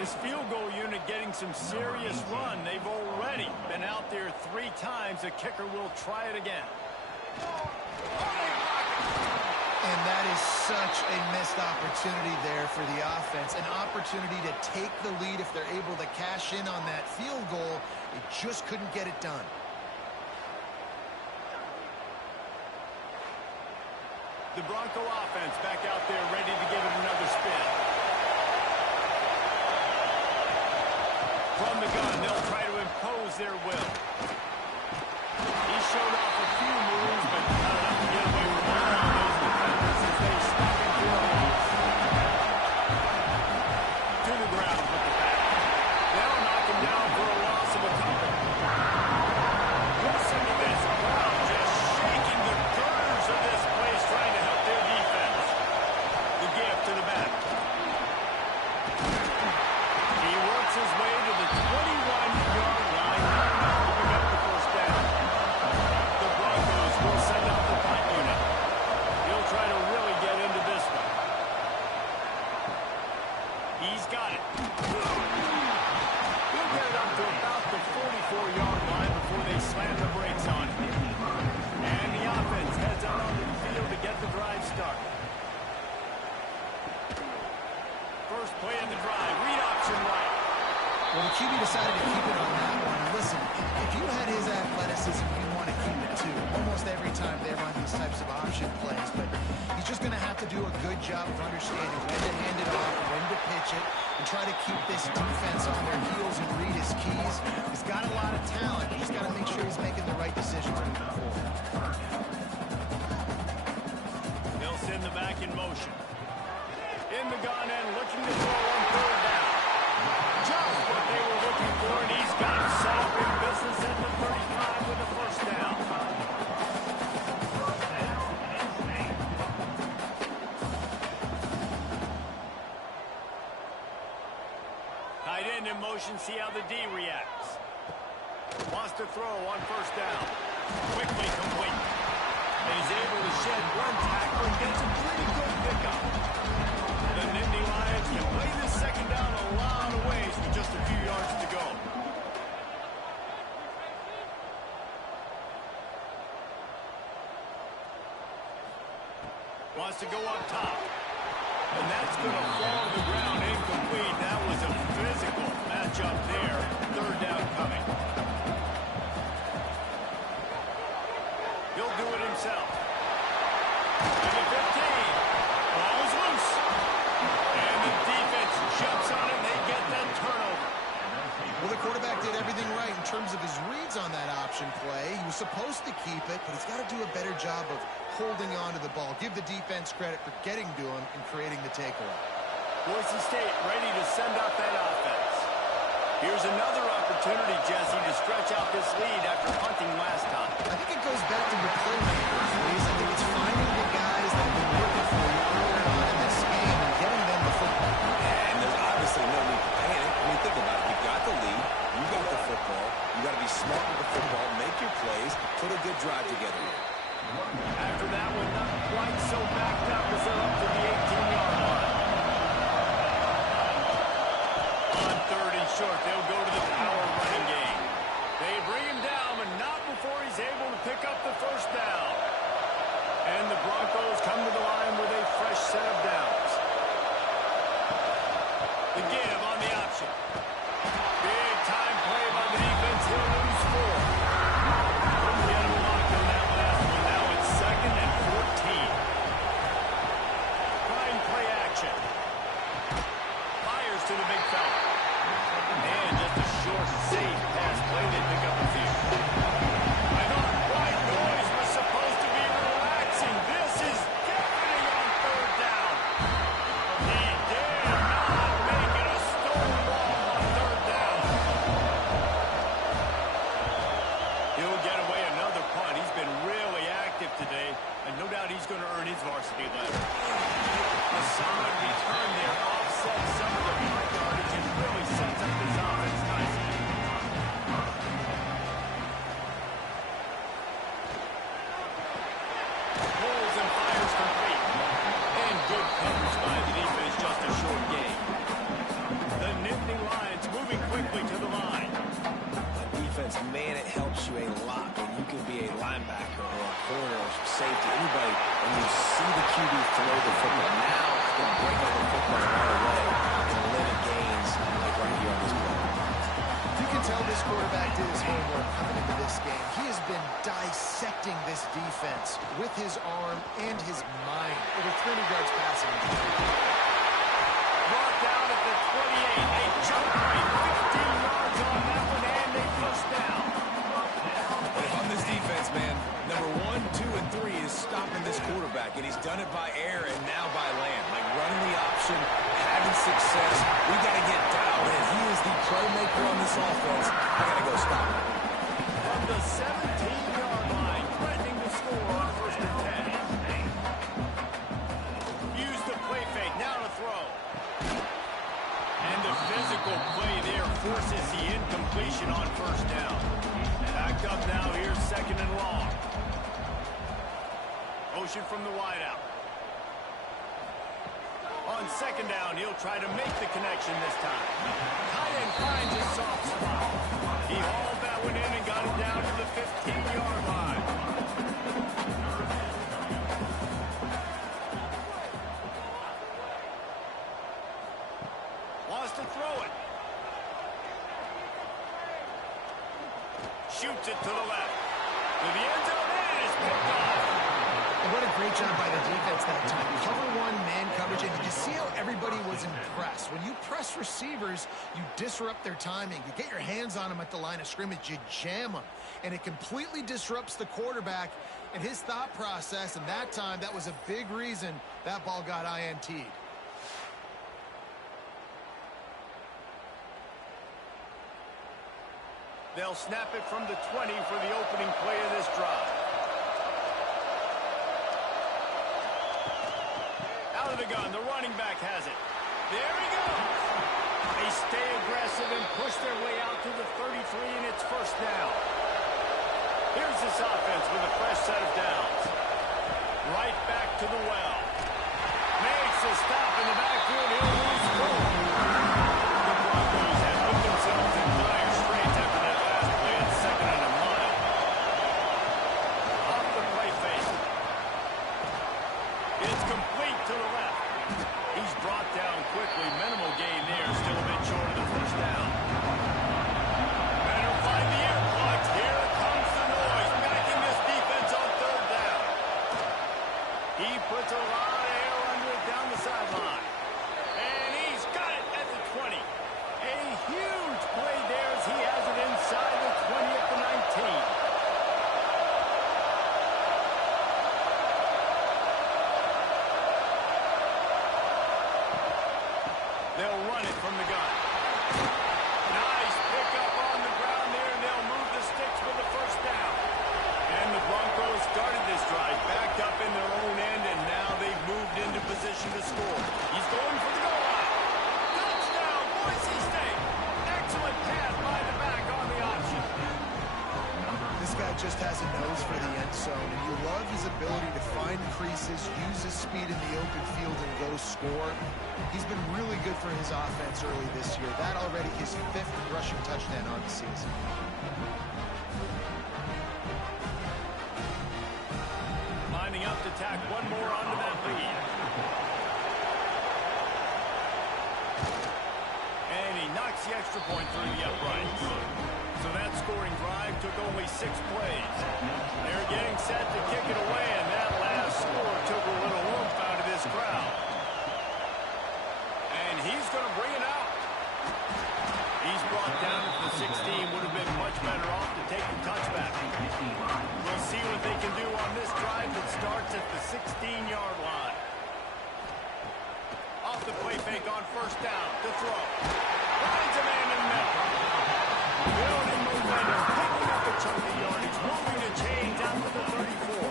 This field goal unit getting some serious run. They've already been out there 3 times. The kicker will try it again. And that is such a missed opportunity there for the offense. An opportunity to take the lead if they're able to cash in on that field goal. They just couldn't get it done. The Bronco offense back out there ready to give it another spin. From the gun, they'll try to impose their will. He showed off a few moves, but not enough to get away with one on those defenders as they stop him for a loss. To the ground with the back. They'll knock him down for a loss of a couple. Listen to this crowd just shaking the girders of this place, trying to help their defense. The give to the back. He works his way to the 21-yard line. Picking up the first down. The Broncos will send out the punt unit. He'll try to really get into this one. He's got it. He'll get it up to about the 44-yard line before they slam the brakes on him. And the offense heads out onto the field to get the drive started. First play of the drive. Read option right. Well, the QB decided to keep it on that one. And listen, if you had his athleticism, you'd want to keep it too. Almost every time they run these types of option plays. But he's just going to have to do a good job of understanding when to hand it off, when to pitch it, and try to keep this defense on their heels and read his keys. He's got a lot of talent. You just got to make sure he's making the right decisions moving forward. They'll send the back in motion. In the gun and looking to throw on third down. Just what they were looking for, and he's got him set up in business at the 35 with the first down. Tight end in motion, see how the D reacts. Wants to throw on first down. Quickly complete. And he's able to shed one tackle and gets a pretty good pickup. The Nittany Lions can play this second down a lot of ways with just a few yards to go. Wants to go up top. And that's going to fall to the ground incomplete. That was a physical matchup there. Third down coming. He'll do it himself. To the 15. Ball is loose. And the defense jumps on it, and they get that turnover. Well, the quarterback did everything right in terms of his reads on that option play. He was supposed to keep it, but he's got to do a better job of holding on to the ball. Give the defense credit for getting to him and creating the takeaway. Boise State ready to send out that offense. Here's another opportunity, Jesse, to stretch out this lead after punting last time. I think it goes back to the playmakers, Reese. I think it's finding the guys that have been working for you earlier on in this game and getting them the football. And there's obviously no need to panic. I mean, think about it. You got the lead. You got the football. You got to be smart with the football, make your plays, put a good drive together. After that one, not quite so backed up as they're up to the 18-yard line. On third and short, they'll go to the power running game. They bring him down, but not before he's able to pick up the first down. And the Broncos come to the line with a fresh set of downs. The give on the option. Big time play by the defense. He'll lose 4. Couldn't get him locked on that last one. Now it's 2nd and 14. doubt he's going to earn his varsity letter. A solid return there offsets some of the punt yardage and really sets up this offense nicely. Pulls and fires complete. And good coverage by the defense, just a short gain. The Nittany Lions moving quickly to the line. On defense, man, it helps you a lot when you can be a linebacker or a corner or safety, anybody, and you see the QB throw the football. Now I can break up the football right away and limit gains like right here on this play. You can tell this quarterback did his homework coming into this game. He has been dissecting this defense with his arm and his mind. Over 300 yards passing. Brought down at the 28. A jump right, 15 yards on that one, and a first down. On this defense, man, number 1, 2, and 3 is stopping this quarterback, and he's done it by air and now by land. Like running the option, having success. We got to get dialed in. He is the playmaker on this offense. I got to go stop him. From the 17-yard line, threatening to score on first and 10. Use the play fake, now to throw. And the physical play there forces the incompletion on first down. Backed up now, here's second and long. Motion from the wideout. On second down, he'll try to make the connection this time. Tight end finds his soft spot. He hauled that one in and got it down to the 15-yard line. Wants to throw it. Shoots it to the left. To the end zone, and it is picked off. And what a great job by the defense that time. Cover one, man coverage, and did you see how everybody was impressed? When you press receivers, you disrupt their timing. You get your hands on them at the line of scrimmage, you jam them, and it completely disrupts the quarterback and his thought process, and that time, that was a big reason that ball got INT'd. They'll snap it from the 20 for the opening play of this drive. Out of the gun, the running back has it. There he goes. They stay aggressive and push their way out to the 33, and it's first down. Here's this offense with a fresh set of downs. Right back to the well. Makes a stop in the backfield. He'll lose 4. The Broncos have put themselves in dire straits after that last play at second and a mile. Off the play fake. It's complete to the left. He's brought down quickly. Minimal gain there. Still a bit short of the first down. Better find the air plugs. Here comes the noise. Backing this defense on third down. He puts a lot of air under it down the sideline. And he's got it at the 20. A huge play there as he has it inside the 20 at the 19. They'll run it from the gun. Nice pickup on the ground there, and they'll move the sticks for the first down. And the Broncos started this drive backed up in their own end, and now they've moved into position to score. He's going for the goal line. Touchdown, Boise State. Excellent pass by the back on the option. This guy just has a nose for the end zone, and you love his ability to find creases, use his speed in the open field, and go score. He's been really good for his offense early this year. That already his 5th rushing touchdown on the season. Lining up to tack one more onto that lead. And he knocks the extra point through the uprights. So that scoring drive took only 6 plays. They're getting set to kick it away, and that last score took a little oomph out of this crowd. And he's going to bring it out. He's brought down at the 16. Would have been much better off to take the touchback. We'll see what they can do on this drive that starts at the 16-yard line. Off the play fake on first down to throw. Finds a man in the middle. Building momentum, picking up a chunk of yardage, moving the chains out to the 34.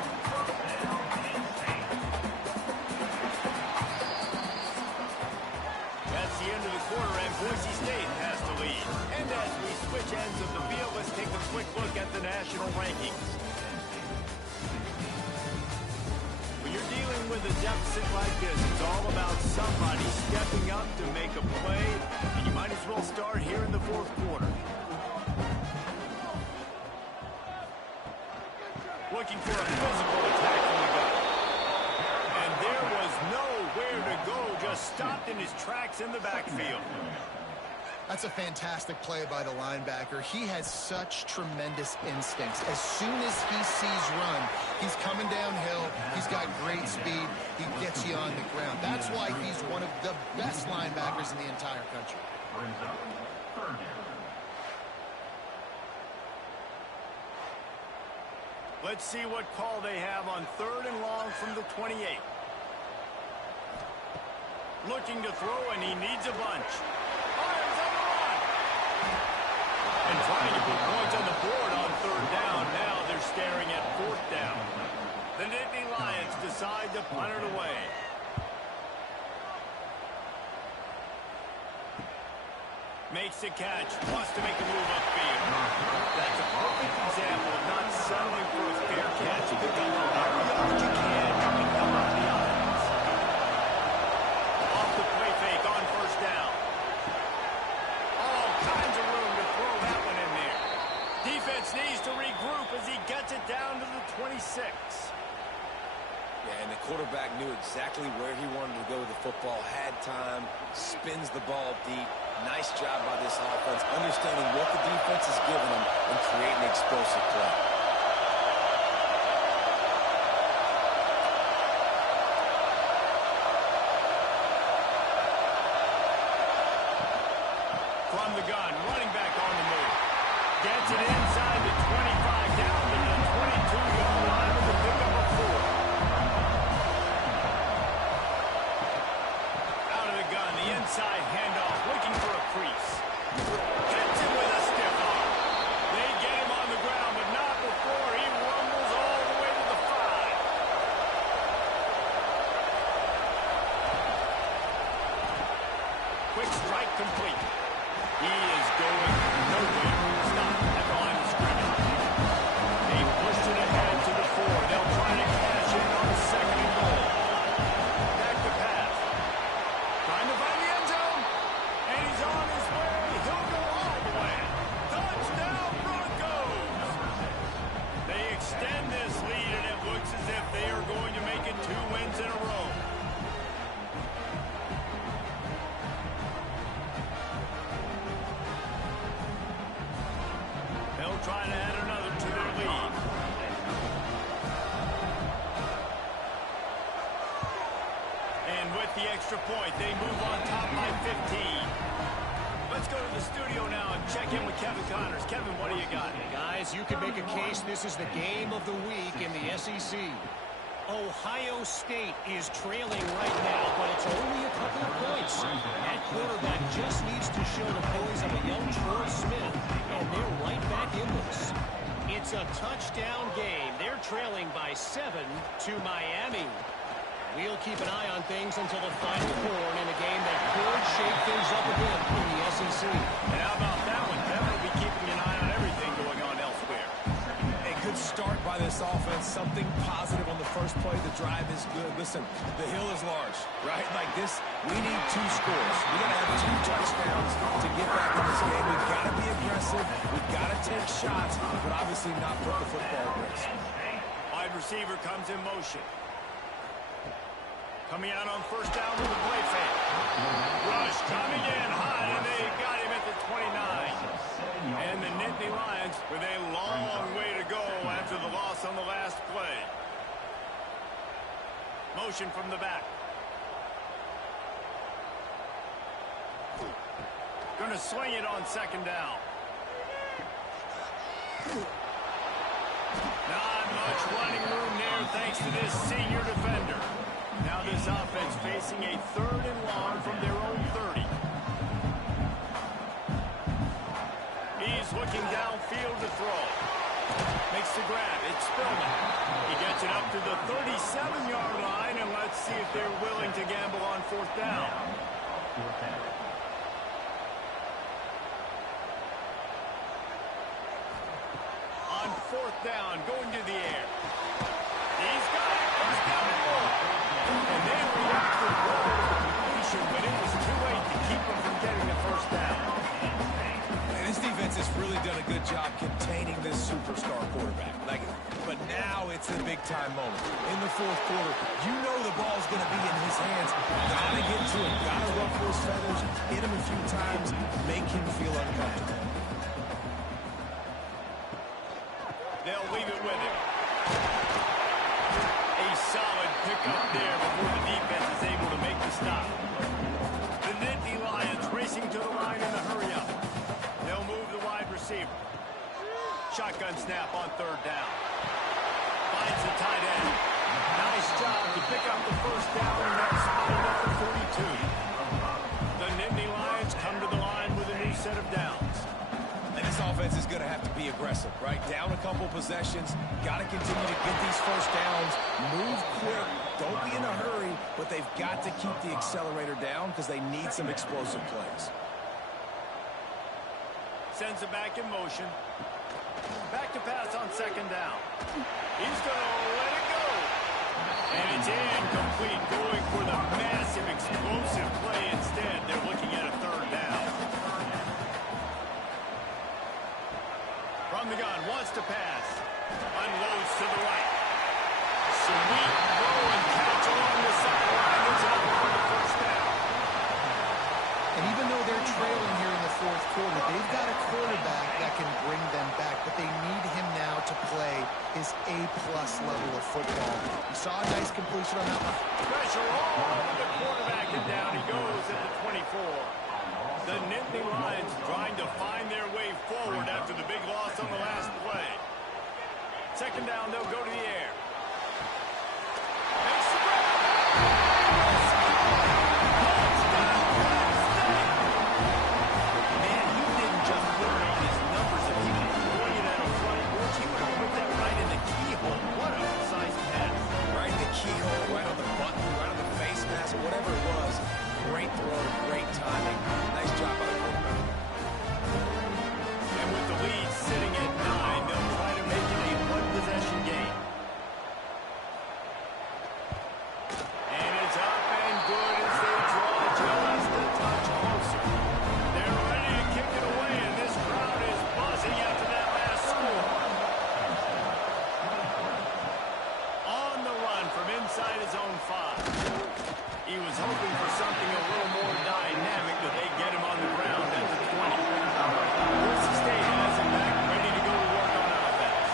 a deficit like this, it's all about somebody stepping up to make a play, and you might as well start here in the fourth quarter. Looking for a physical attack from the gun. And there was nowhere to go, just stopped in his tracks in the backfield. That's a fantastic play by the linebacker. He has such tremendous instincts. As soon as he sees run, he's coming downhill. He's got great speed. He gets you on the ground. That's why he's one of the best linebackers in the entire country. Brings up third down. Let's see what call they have on 3rd and long from the 28. Looking to throw, and he needs a bunch. Fires on the run. And trying to put points on the board on 3rd down. Now they're staring at 4th down. The Nittany Lions decide to punt it away. Makes the catch, wants to make a move upfield. That's a perfect example of not settling for a fair catch. You pick up every yard you can and come up the offense. Off the play fake on 1st down. All kinds of room to throw that one in there. Defense needs to regroup as he gets it down to the 26. Yeah, and the quarterback knew exactly where he wanted to go with the football, had time, spins the ball deep. Nice job by this offense, understanding what the defense is giving them and creating explosive play. From the gun, running back on the move. Gets it inside the 25, down to the 22-yard line with the pickup of 4. Out of the gun, the inside handoff, looking for a crease. Hits him with a stiff arm. They get him on the ground, but not before he rumbles all the way to the 5. Quick strike complete. He is going nowhere. Stop at the line of scrimmage. They pushed it ahead to the 4. They'll try to cash in on 2nd and goal. Back to pass. Trying to find the end zone. And he's on his way. He'll go all the way. Touchdown, Broncos. They extend this lead, and it looks as if they are going to make it 2 wins in a row. They'll try to add another to their lead. And with the extra point, they move on top by 15. Let's go to the studio now and check in with Kevin Connors. Kevin, what do you got? Guys, you can make a case this is the game of the week in the SEC. Ohio State is trailing right now, but it's only a couple of points. That quarterback just needs to show the poise of a young Troy Smith, and they're right back in this. It's a touchdown game. They're trailing by 7 to Miami. We'll keep an eye on things until the final horn in a game that could shake things up a bit in the SEC. And how about that one? Kevin will be keeping an eye on everything going on elsewhere. A good start by this offense, something positive on the first play. The drive is good. Listen, the hill is large, right? Like this, we need 2 scores. We got to have 2 touchdowns to get back in this game. We've got to be aggressive. We've got to take shots, but obviously not put the football at risk. Wide receiver comes in motion. Coming out on 1st down with a play fake. Rush coming in high, and they got him at the 29. And the Nittany Lions with a long way to go after the loss on the last play. Motion from the back. Going to swing it on 2nd down. Not much running room there thanks to this senior defender. Now this offense facing a 3rd and long from their own 30. He's looking downfield to throw. Makes the grab. It's Spillman. He gets it up to the 37-yard line, and let's see if they're willing to gamble on 4th down. On 4th down, going to the air. He's got it. 1st down and 1. gets to the big-time moment. In the fourth quarter, you know the ball's going to be in his hands. Gotta get to him. Gotta ruffle his feathers, hit him a few times, make him feel uncomfortable. They'll leave it with him. A solid pickup there before the defense is able to make the stop. The Nittany Lions racing to the line in the hurry-up. They'll move the wide receiver. Shotgun snap on third down. Finds the tight end. Nice job to pick up the first down, and that's spotted up at 42. The Nittany Lions come to the line with a new set of downs. And this offense is going to have to be aggressive, right? Down a couple possessions. Got to continue to get these first downs. Move quick. Don't be in a hurry, but they've got to keep the accelerator down because they need some explosive plays. Sends it back in motion. Back to pass on second down. He's going to let it go. And it's incomplete, going for the massive explosive play instead. They're looking at a third down. From the gun, wants to pass. Unloads to the right. Sweet throw and catch along the sideline. It's up for the first down. And even though they're trailing here in the fourth quarter, they've got a quarterback that can bring them back, but they need him now to play his A-plus level of football. You saw a nice completion on that one. Pressure all over the quarterback, and down he goes at the 24. The Nittany Lions trying to find their way forward after the big loss on the last play. Second down, they'll go to the air. Makes the grab. Touchdown, Penn State. Man, he didn't just put it on his numbers. If he was throwing it at a front porch, he would have put that right in the keyhole. What a precise pass. Right in the keyhole, right on the button, right on the face mask, whatever it was. Great throw, great timing. Nice job by the quarterback. And with the lead sitting at 9, they'll try to make it a one-possession game. And it's up and good as they draw just a touch closer. They're ready to kick it away, and this crowd is buzzing after that last score. On the run from inside his own 5. He was hoping for something a little more dynamic, but they get him on the ground at the 20. Boise State has him back, ready to go to work on offense.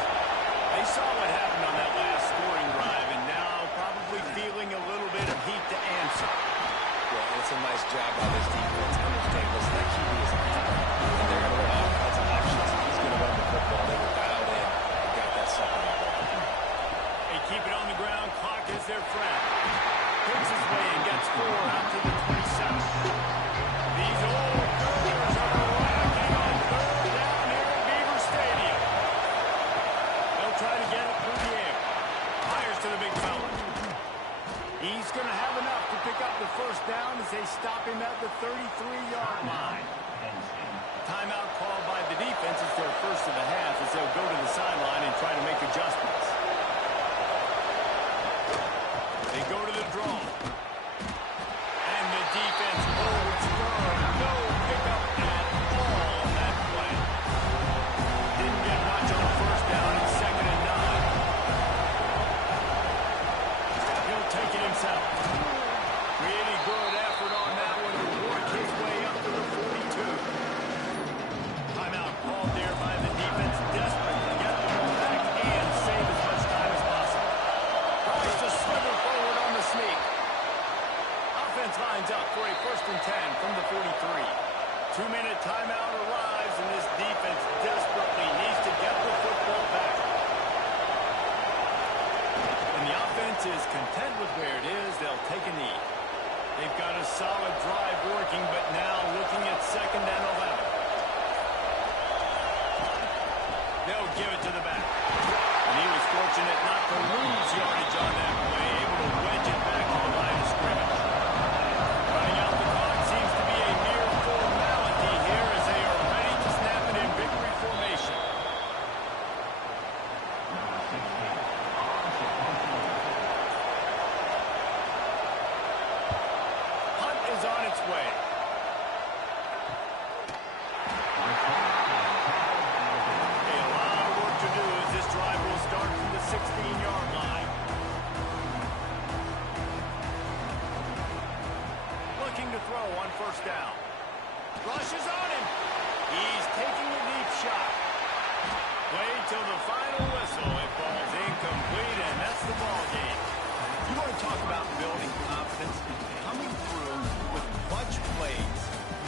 They saw what happened on that last scoring drive, and now probably feeling a little bit of heat to answer. Yeah, it's a nice job by this defense. Understand, listen, that QB is on top. And they're going to run all kinds of options. He's going to run the football. They were dialed in and got that second ball. They keep it on the ground. Clock is their friend. Picks his way and gets 4 out to the 27. These old Cougars are racking on third down here at Beaver Stadium. They'll try to get it through the air. Fires to the big fella. He's going to have enough to pick up the first down as they stop him at the 33-yard line. Timeout called by the defense. It's their first of the half as they'll go to the sideline and try to make adjustments. They go to the draw. And the defense holds firm. No pickup at all on that play. Didn't get much on the first down. It's 2nd and 9. He'll take it himself. Really good effort on that one to work his way up to the 42. Timeout called there by the defense. Desperate to get the ball back and save as much time as possible. Tries to swivel forward on the sneak. Offense lines up for a 1st and 10 from the 43. 2-minute timeout arrives, and this defense desperately needs to get the football back. And the offense is content with where it is. They'll take a knee. They've got a solid drive working, but now looking at 2nd and 11. They'll give it to the back. And he was fortunate not to lose yardage on that play, able to wedge it back to the line of scrimmage. Running out the clock seems to be a mere formality here as they are ready to snap it in victory formation. Hunt is on its way. A lot of work to do as this drive will start from the 16-yard first down. Rushes on him. He's taking a deep shot. Wait till the final whistle. It falls incomplete, and that's the ball game. You want to talk about building confidence? Coming through with clutch plays,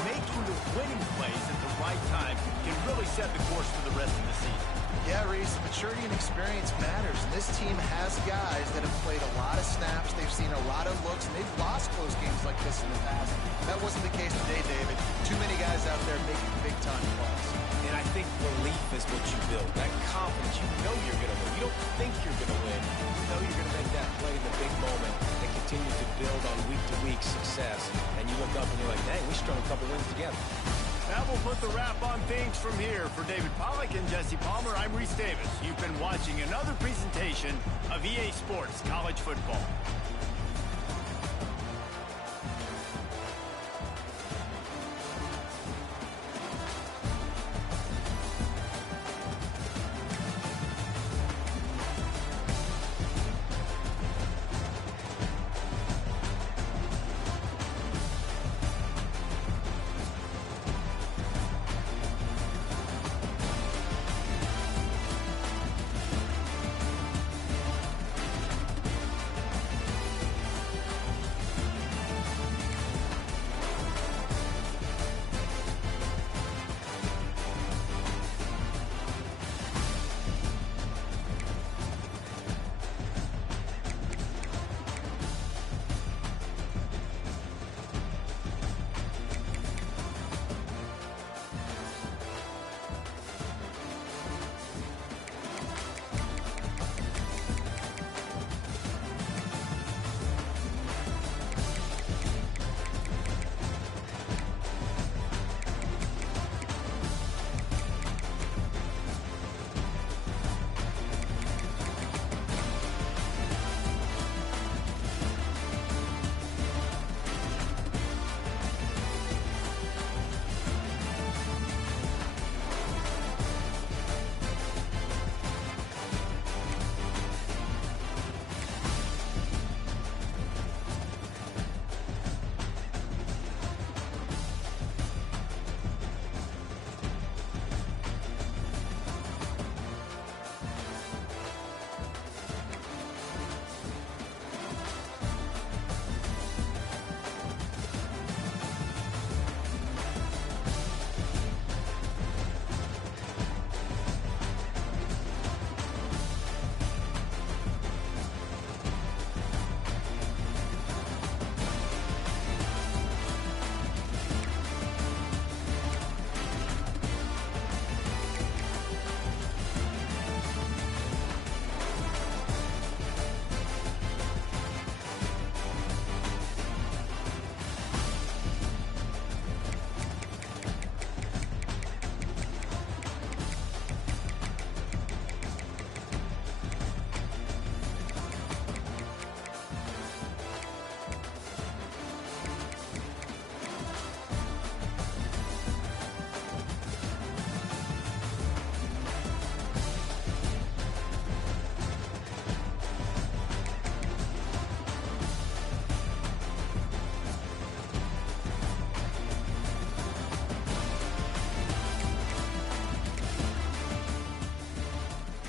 making the winning plays at the right time can really set the course for the rest of the season. Yeah, Reese, maturity and experience matters. And this team has guys that have played a lot of snaps. They've seen a lot of looks, and they've lost close games like this in the past. That wasn't the case today, David. Too many guys out there making big-time plays. And I think belief is what you build. That confidence, you know you're going to win. You don't think you're going to win. You know you're going to make that play in the big moment that continues to build on week-to-week success. And you look up and you're like, dang, we strung a couple wins together. That will put the wrap on things from here. For David Pollack and Jesse Palmer, I'm Reese Davis. You've been watching another presentation of EA Sports College Football.